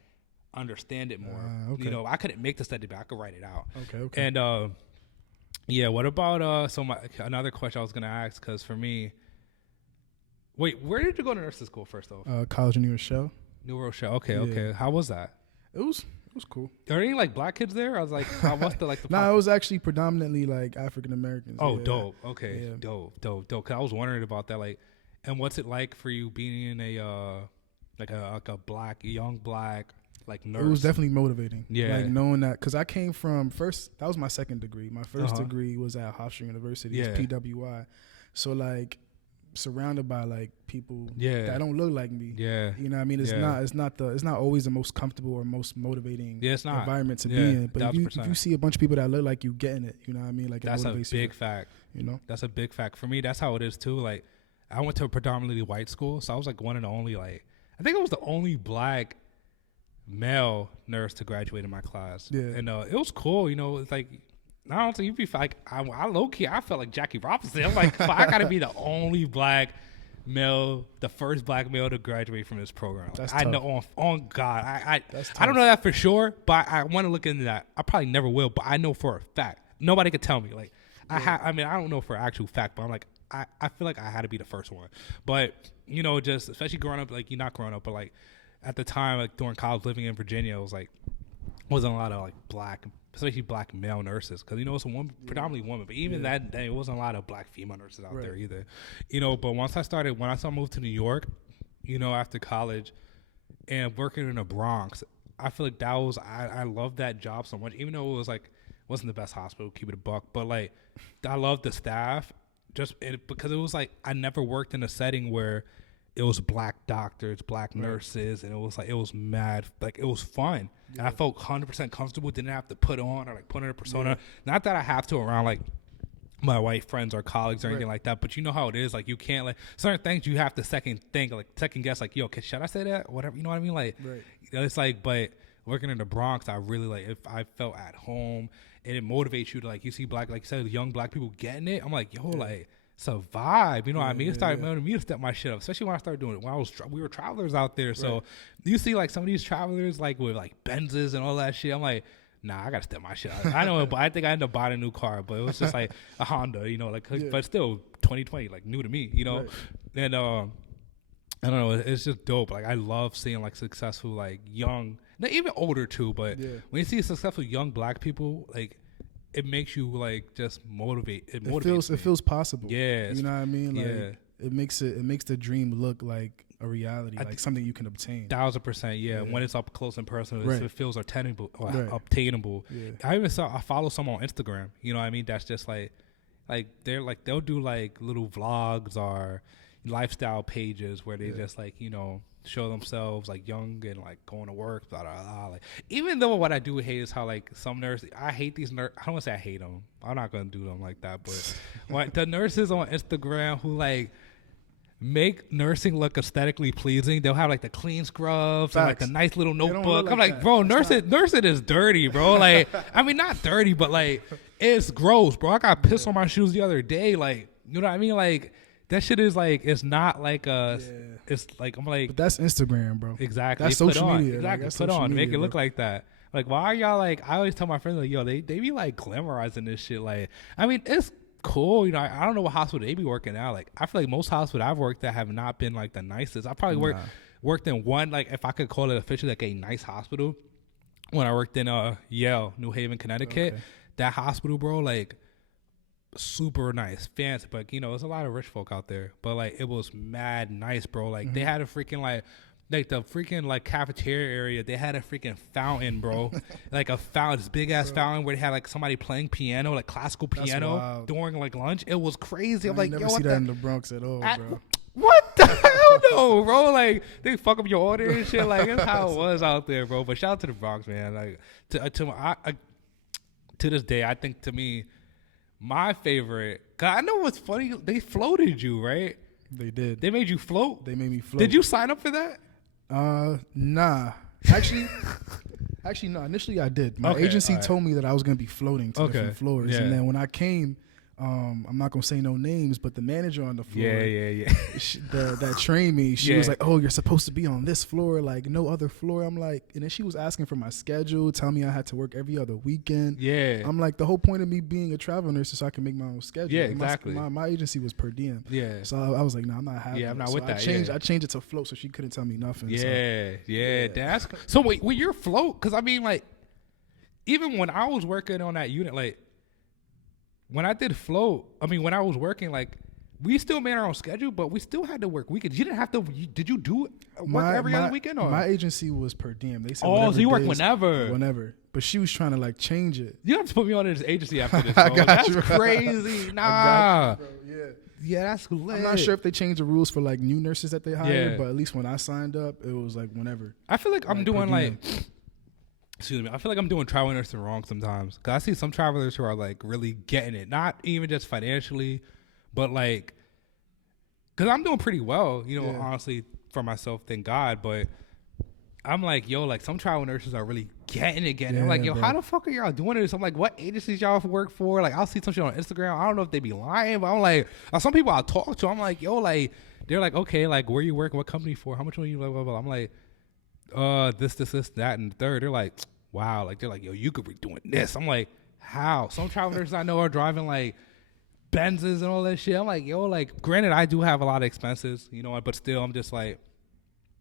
understand it more. Okay. You know, I couldn't make the study, but I could write it out. Okay. And yeah, what about another question I was gonna ask, because for me, wait, where did you go to nursing school first though? College in New Rochelle. New Rochelle. Okay. How was that? It was cool. Are there any like black kids there? I was like, what's the like the it was actually predominantly like African Americans. Oh, dope. Okay. Dope. Cause I was wondering about that, like, and what's it like for you being in a young black like nurse? It was definitely motivating. Yeah. Like knowing that, cause I came from that was my second degree. My first degree was at Hofstra University. It's PWI. So like surrounded by like people that don't look like me. Yeah. You know what I mean? It's not always the most comfortable or most motivating environment to be in. But if you see a bunch of people that look like you getting it, you know what I mean? Like that's a big fact. You know? That's a big fact. For me, that's how it is too. Like I went to a predominantly white school, so I was like one of the only I think I was the only black male nurse to graduate in my class. Yeah. And it was cool, you know, it's like I don't think you'd be like I low key I felt like Jackie Robinson. I'm like, I gotta be the only black male, the first black male to graduate from this program. Like, I know on God. I don't know that for sure, but I want to look into that. I probably never will, but I know for a fact. Nobody could tell me. Like I mean, I don't know for actual fact, but I'm like I feel like I had to be the first one. But you know, just especially growing up, like you're not growing up, but like at the time, like during college living in Virginia, it was like wasn't a lot of like black, especially black male nurses, because you know it's predominantly women, but even that day it wasn't a lot of black female nurses out there either, you know. But when I started moved to New York, you know, after college and working in the Bronx, I feel like that was I loved that job so much, even though it was like wasn't the best hospital, keep it a buck, but like I loved the staff because it was like I never worked in a setting where it was black doctors, black nurses, and it was like it was mad, like it was fun. And I felt 100% comfortable, didn't have to put on or like put on a persona. Not that I have to around like my white friends or colleagues or anything like that, but you know how it is. Like you can't like certain things you have to second guess. Like, yo, should I say that? Whatever, you know what I mean? Like, you know, it's like, but working in the Bronx, I really like if I felt at home, and it motivates you to like you see black, like you said, young black people getting it. I'm like, yo, like. It's a vibe, you know what I mean? It started motivating me to step my shit up, especially when I started doing it. When we were travelers out there, so you see like some of these travelers like with like Benzes and all that shit. I'm like, nah, I gotta step my shit up. I know, but I think I ended up buying a new car, but it was just like a Honda, you know, like but still 2020, like new to me, you know. And I don't know, it's just dope. Like I love seeing like successful, like young, not even older too, but when you see successful young black people, like. It makes you like just motivate. It feels possible. Yeah, you know what I mean. Like it makes the dream look like a reality, like something you can obtain. 1000%. Yeah, when it's up close and personal, it feels obtainable. Yeah. I follow someone on Instagram. You know what I mean? That's just like they're like they'll do like little vlogs or lifestyle pages where they just like, you know, show themselves like young and like going to work, blah, blah, blah. Like, even though what I do hate is how like some nurses, I hate these nurses. I don't want to say I hate them. I'm not going to do them like that. But the nurses on Instagram who like make nursing look aesthetically pleasing, they'll have like the clean scrubs and like the nice little notebook. I'm like, bro, nursing is dirty, bro. Like, I mean, not dirty, but like it's gross, bro. I got piss on my shoes the other day. Like, you know what I mean? Like, that shit is like, it's not like it's like, I'm like. But that's Instagram, bro. Exactly. That's social media. Exactly. Like, put on, make it look bro. like that. Like, why are y'all like, I always tell my friends, like, yo, they be like glamorizing this shit. Like, I mean, it's cool. You know, I don't know what hospital they be working at. Like, I feel like most hospitals I've worked at have not been like the nicest. I probably worked in one, like, if I could call it officially, like a nice hospital. When I worked in Yale, New Haven, Connecticut. Okay. That hospital, bro, like, super nice, fancy, but you know, there's a lot of rich folk out there, but like it was mad nice, bro. Like they had a freaking like the freaking like cafeteria area, they had a freaking fountain, bro. Like a fountain, this big ass fountain where they had like somebody playing piano, like classical piano during like lunch. It was crazy. I'm like, never see that in the Bronx at all, bro. What the hell? know, bro. Like they fuck up your order and shit. Like that's how it was out there, bro. But shout out to the Bronx, man. Like to this day, I think to me, my favorite. Cause I know what's funny. They floated you, right? They did. They made you float. They made me float. Did you sign up for that? Nah. Actually, no. Initially, I did. My agency told me that I was gonna be floating to different floors, and then when I came, I'm not gonna say no names, but the manager on the floor, that trained me, she was like, "Oh, you're supposed to be on this floor, like no other floor." I'm like, and then she was asking for my schedule, telling me I had to work every other weekend. Yeah, I'm like, the whole point of me being a travel nurse is so I can make my own schedule. Yeah, exactly. My agency was per diem. Yeah, so I was like, no, I'm not having. Yeah, I'm not so with that. I changed it to float, so she couldn't tell me nothing. Yeah. That's so. Wait, when you're float, because I mean, like, even when I was working on that unit, like. When I did float, when I was working, like, we still made our own schedule, but we still had to work weekends. You didn't have to. Did you do work every other weekend? Or? My agency was per diem. They said, so you work whenever. Whenever. But she was trying to, like, change it. You have to put me on this agency after this, bro. That's crazy. Nah. I got you, bro. Yeah, that's lit. I'm not sure if they changed the rules for, like, new nurses that they hired, but at least when I signed up, it was, like, whenever. I feel like I'm doing, like... Excuse me. I feel like I'm doing travel nursing wrong sometimes. Because I see some travelers who are, like, really getting it. Not even just financially, but, like... Because I'm doing pretty well, honestly, for myself, thank God. But I'm like, yo, like, some travel nurses are really getting it. I'm like, yo, how the fuck are y'all doing this? I'm like, what agencies y'all work for? Like, I'll see some shit on Instagram. I don't know if they be lying, but I'm like... Some people I'll talk to, I'm like, yo, like... They're like, okay, like, where you working? What company for? How much money you... Blah, blah, blah. I'm like... this, that, and the third. They're like, wow. Like, they're like, yo, you could be doing this. I'm like, how? Some travelers I know are driving, like, Benzes and all that shit. I'm like, yo, like, granted, I do have a lot of expenses, but still, I'm just like,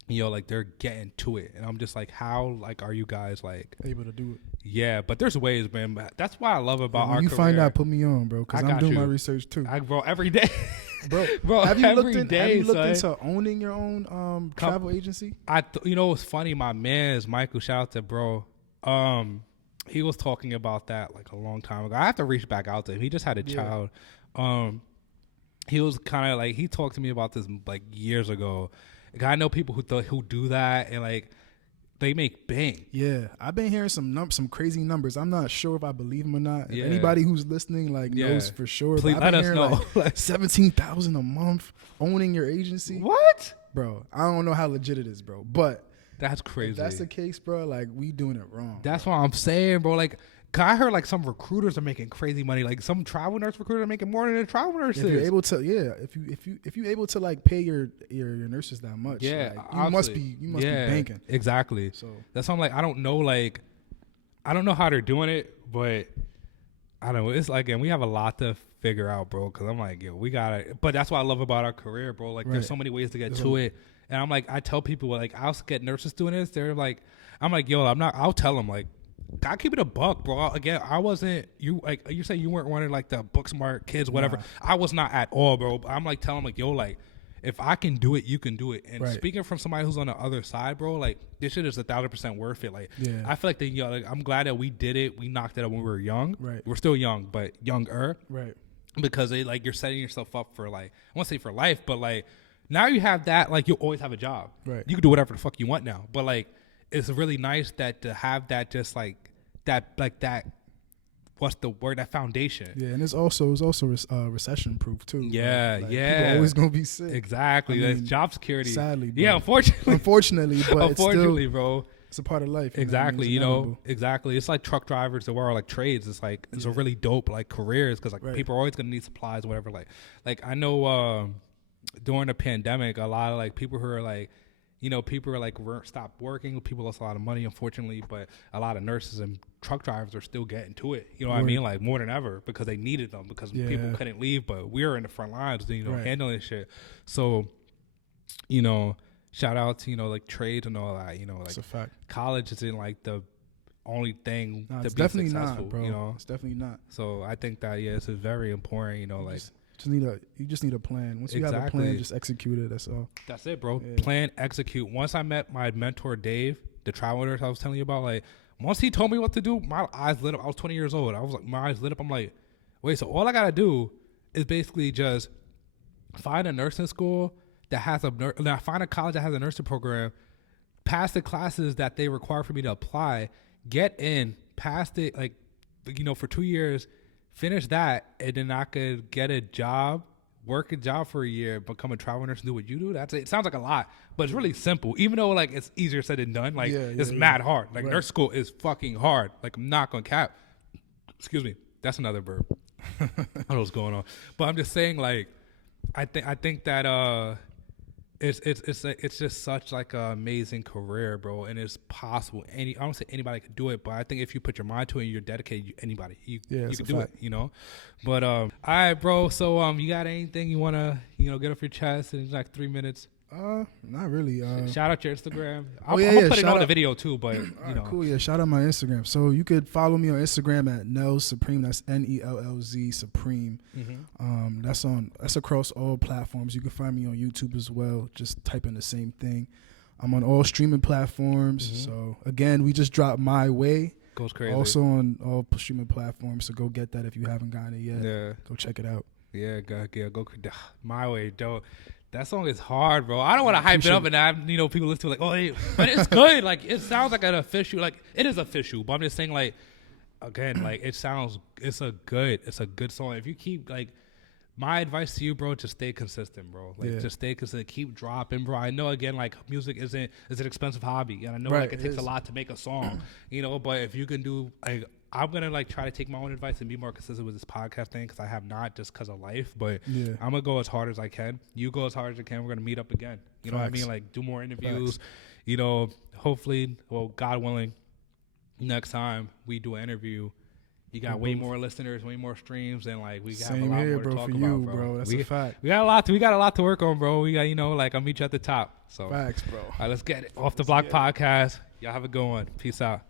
like, they're getting to it. And I'm just like, how, like, are you guys, like... able to do it? Yeah, but there's ways, man. That's what I love about our career. When you find out, put me on, bro, because I'm doing my research, too. Bro, every day. Bro, have you looked into owning your own travel agency? It's funny. My man is Michael. Shout out to bro. He was talking about that like a long time ago. I have to reach back out to him. He just had a child. He was kind of like, he talked to me about this like years ago. Like, I know people who do that and like they make bang. Yeah, I've been hearing some crazy numbers. I'm not sure if I believe them or not. If anybody who's listening knows for sure. Please let us know. Like $17,000 a month owning your agency. What, bro? I don't know how legit it is, bro. But that's crazy. If that's the case, bro, like, we doing it wrong. That's what I'm saying, bro. Like, I heard like some recruiters are making crazy money. Like some travel nurse recruiters are making more than a travel nurse. If you're able to, if you're able to like pay your nurses that much, like, you must be banking. Exactly. So that's why I'm like, I don't know how they're doing it, but I don't know. It's like, and we have a lot to figure out, bro. Because I'm like, yo, we gotta. But that's what I love about our career, bro. Like, there's so many ways to get to it. And I'm like, I tell people, like, I'll get nurses doing this. They're like, I'm like, yo, I'll tell them, like, I keep it a buck, bro. Again, I wasn't, you say you weren't one of, like, the book smart kids, whatever. Nah. I was not at all, bro. But I'm, like, telling them, like, yo, like, if I can do it, you can do it. And speaking from somebody who's on the other side, bro, like, this shit is 1,000% worth it. Like, I feel like, like, I'm glad that we did it. We knocked it out when we were young. Right. We're still young, but younger. Right. Because, like, you're setting yourself up for, like, I won't say for life, but, like, now you have that, like, you'll always have a job. Right. You can do whatever the fuck you want now. But, like, it's really nice that to have that just, like, that, what's the word, that foundation. Yeah, and it's also recession proof, too. Yeah, like, people always going to be sick. Exactly. That's job security. Sadly. Yeah, unfortunately. Unfortunately, but unfortunately, it's still, bro. It's a part of life. Exactly, exactly. It's like truck drivers, the world, like trades. It's like, it's a really dope, like, careers because, like, people are always going to need supplies, whatever. Like I know, during the pandemic, a lot of like people who are like, people are like stopped working. People lost a lot of money, unfortunately, but a lot of nurses and truck drivers are still getting to it. You know what I mean? Like more than ever because they needed them because people couldn't leave, but we were in the front lines, handling shit. So, shout out to, like trades and all that, like it's a fact. College isn't like the only thing to be definitely successful, not, bro. It's definitely not. So I think that, this is very important, like. You just need a plan. Once you have a plan, just execute it. That's all. That's it, bro. Yeah. Plan, execute. Once I met my mentor, Dave, the travel nurse I was telling you about, like, once he told me what to do, my eyes lit up. I was 20 years old. I was like, my eyes lit up. I'm like, wait, so all I got to do is basically just find a nursing school, that has find a college that has a nursing program, pass the classes that they require for me to apply, get in, pass it, like, you know, for 2 years, finish that, and then I could get a job, work a job for a year, become a travel nurse and do what you do. That's it. It sounds like a lot, but it's really simple. Even though like it's easier said than done. Like it's mad hard. Like nurse school is fucking hard. Like I'm not gonna cap. Excuse me. That's another verb. I don't know what's going on. But I'm just saying, like, I think that it's just such like an amazing career, bro, and it's possible. I don't say anybody could do it, but I think if you put your mind to it and you're dedicated, anybody you can do it, you know. But all right, bro. So you got anything you wanna get off your chest in like 3 minutes? Not really. Shout out your Instagram. I'm gonna put it on the video too, but you know. Cool. Yeah, shout out my Instagram. So you could follow me on Instagram at Nellz Supreme. That's Nellz Supreme. Mm-hmm. That's across all platforms. You can find me on YouTube as well. Just type in the same thing. I'm on all streaming platforms. Mm-hmm. So again, we just dropped My Way. Goes crazy. Also on all streaming platforms. So go get that if you haven't gotten it yet. Yeah. Go check it out. Yeah, go. My Way, dope. That song is hard, bro. I don't want to hype it up and have people listen to it like, oh, hey, but it's good. Like it sounds like an official, like it is official. But I'm just saying, like, again, like it's a good song. If you keep like, my advice to you, bro, just stay consistent, bro. Like just stay consistent, keep dropping, bro. I know again, like music is an expensive hobby, and I know like it takes a lot to make a song, But if you can do like. I'm going to like try to take my own advice and be more consistent with this podcast thing because I have not just because of life, but I'm going to go as hard as I can. You go as hard as you can. We're going to meet up again. You know what I mean? Like do more interviews, hopefully, well, God willing, next time we do an interview, you got way more listeners, way more streams, and like we have a lot more to talk about, bro. That's a fact. We got a lot to work on, bro. We got, like I'll meet you at the top. So facts, bro. All right, let's get it. Off the Block Podcast. Y'all have a good one. Peace out.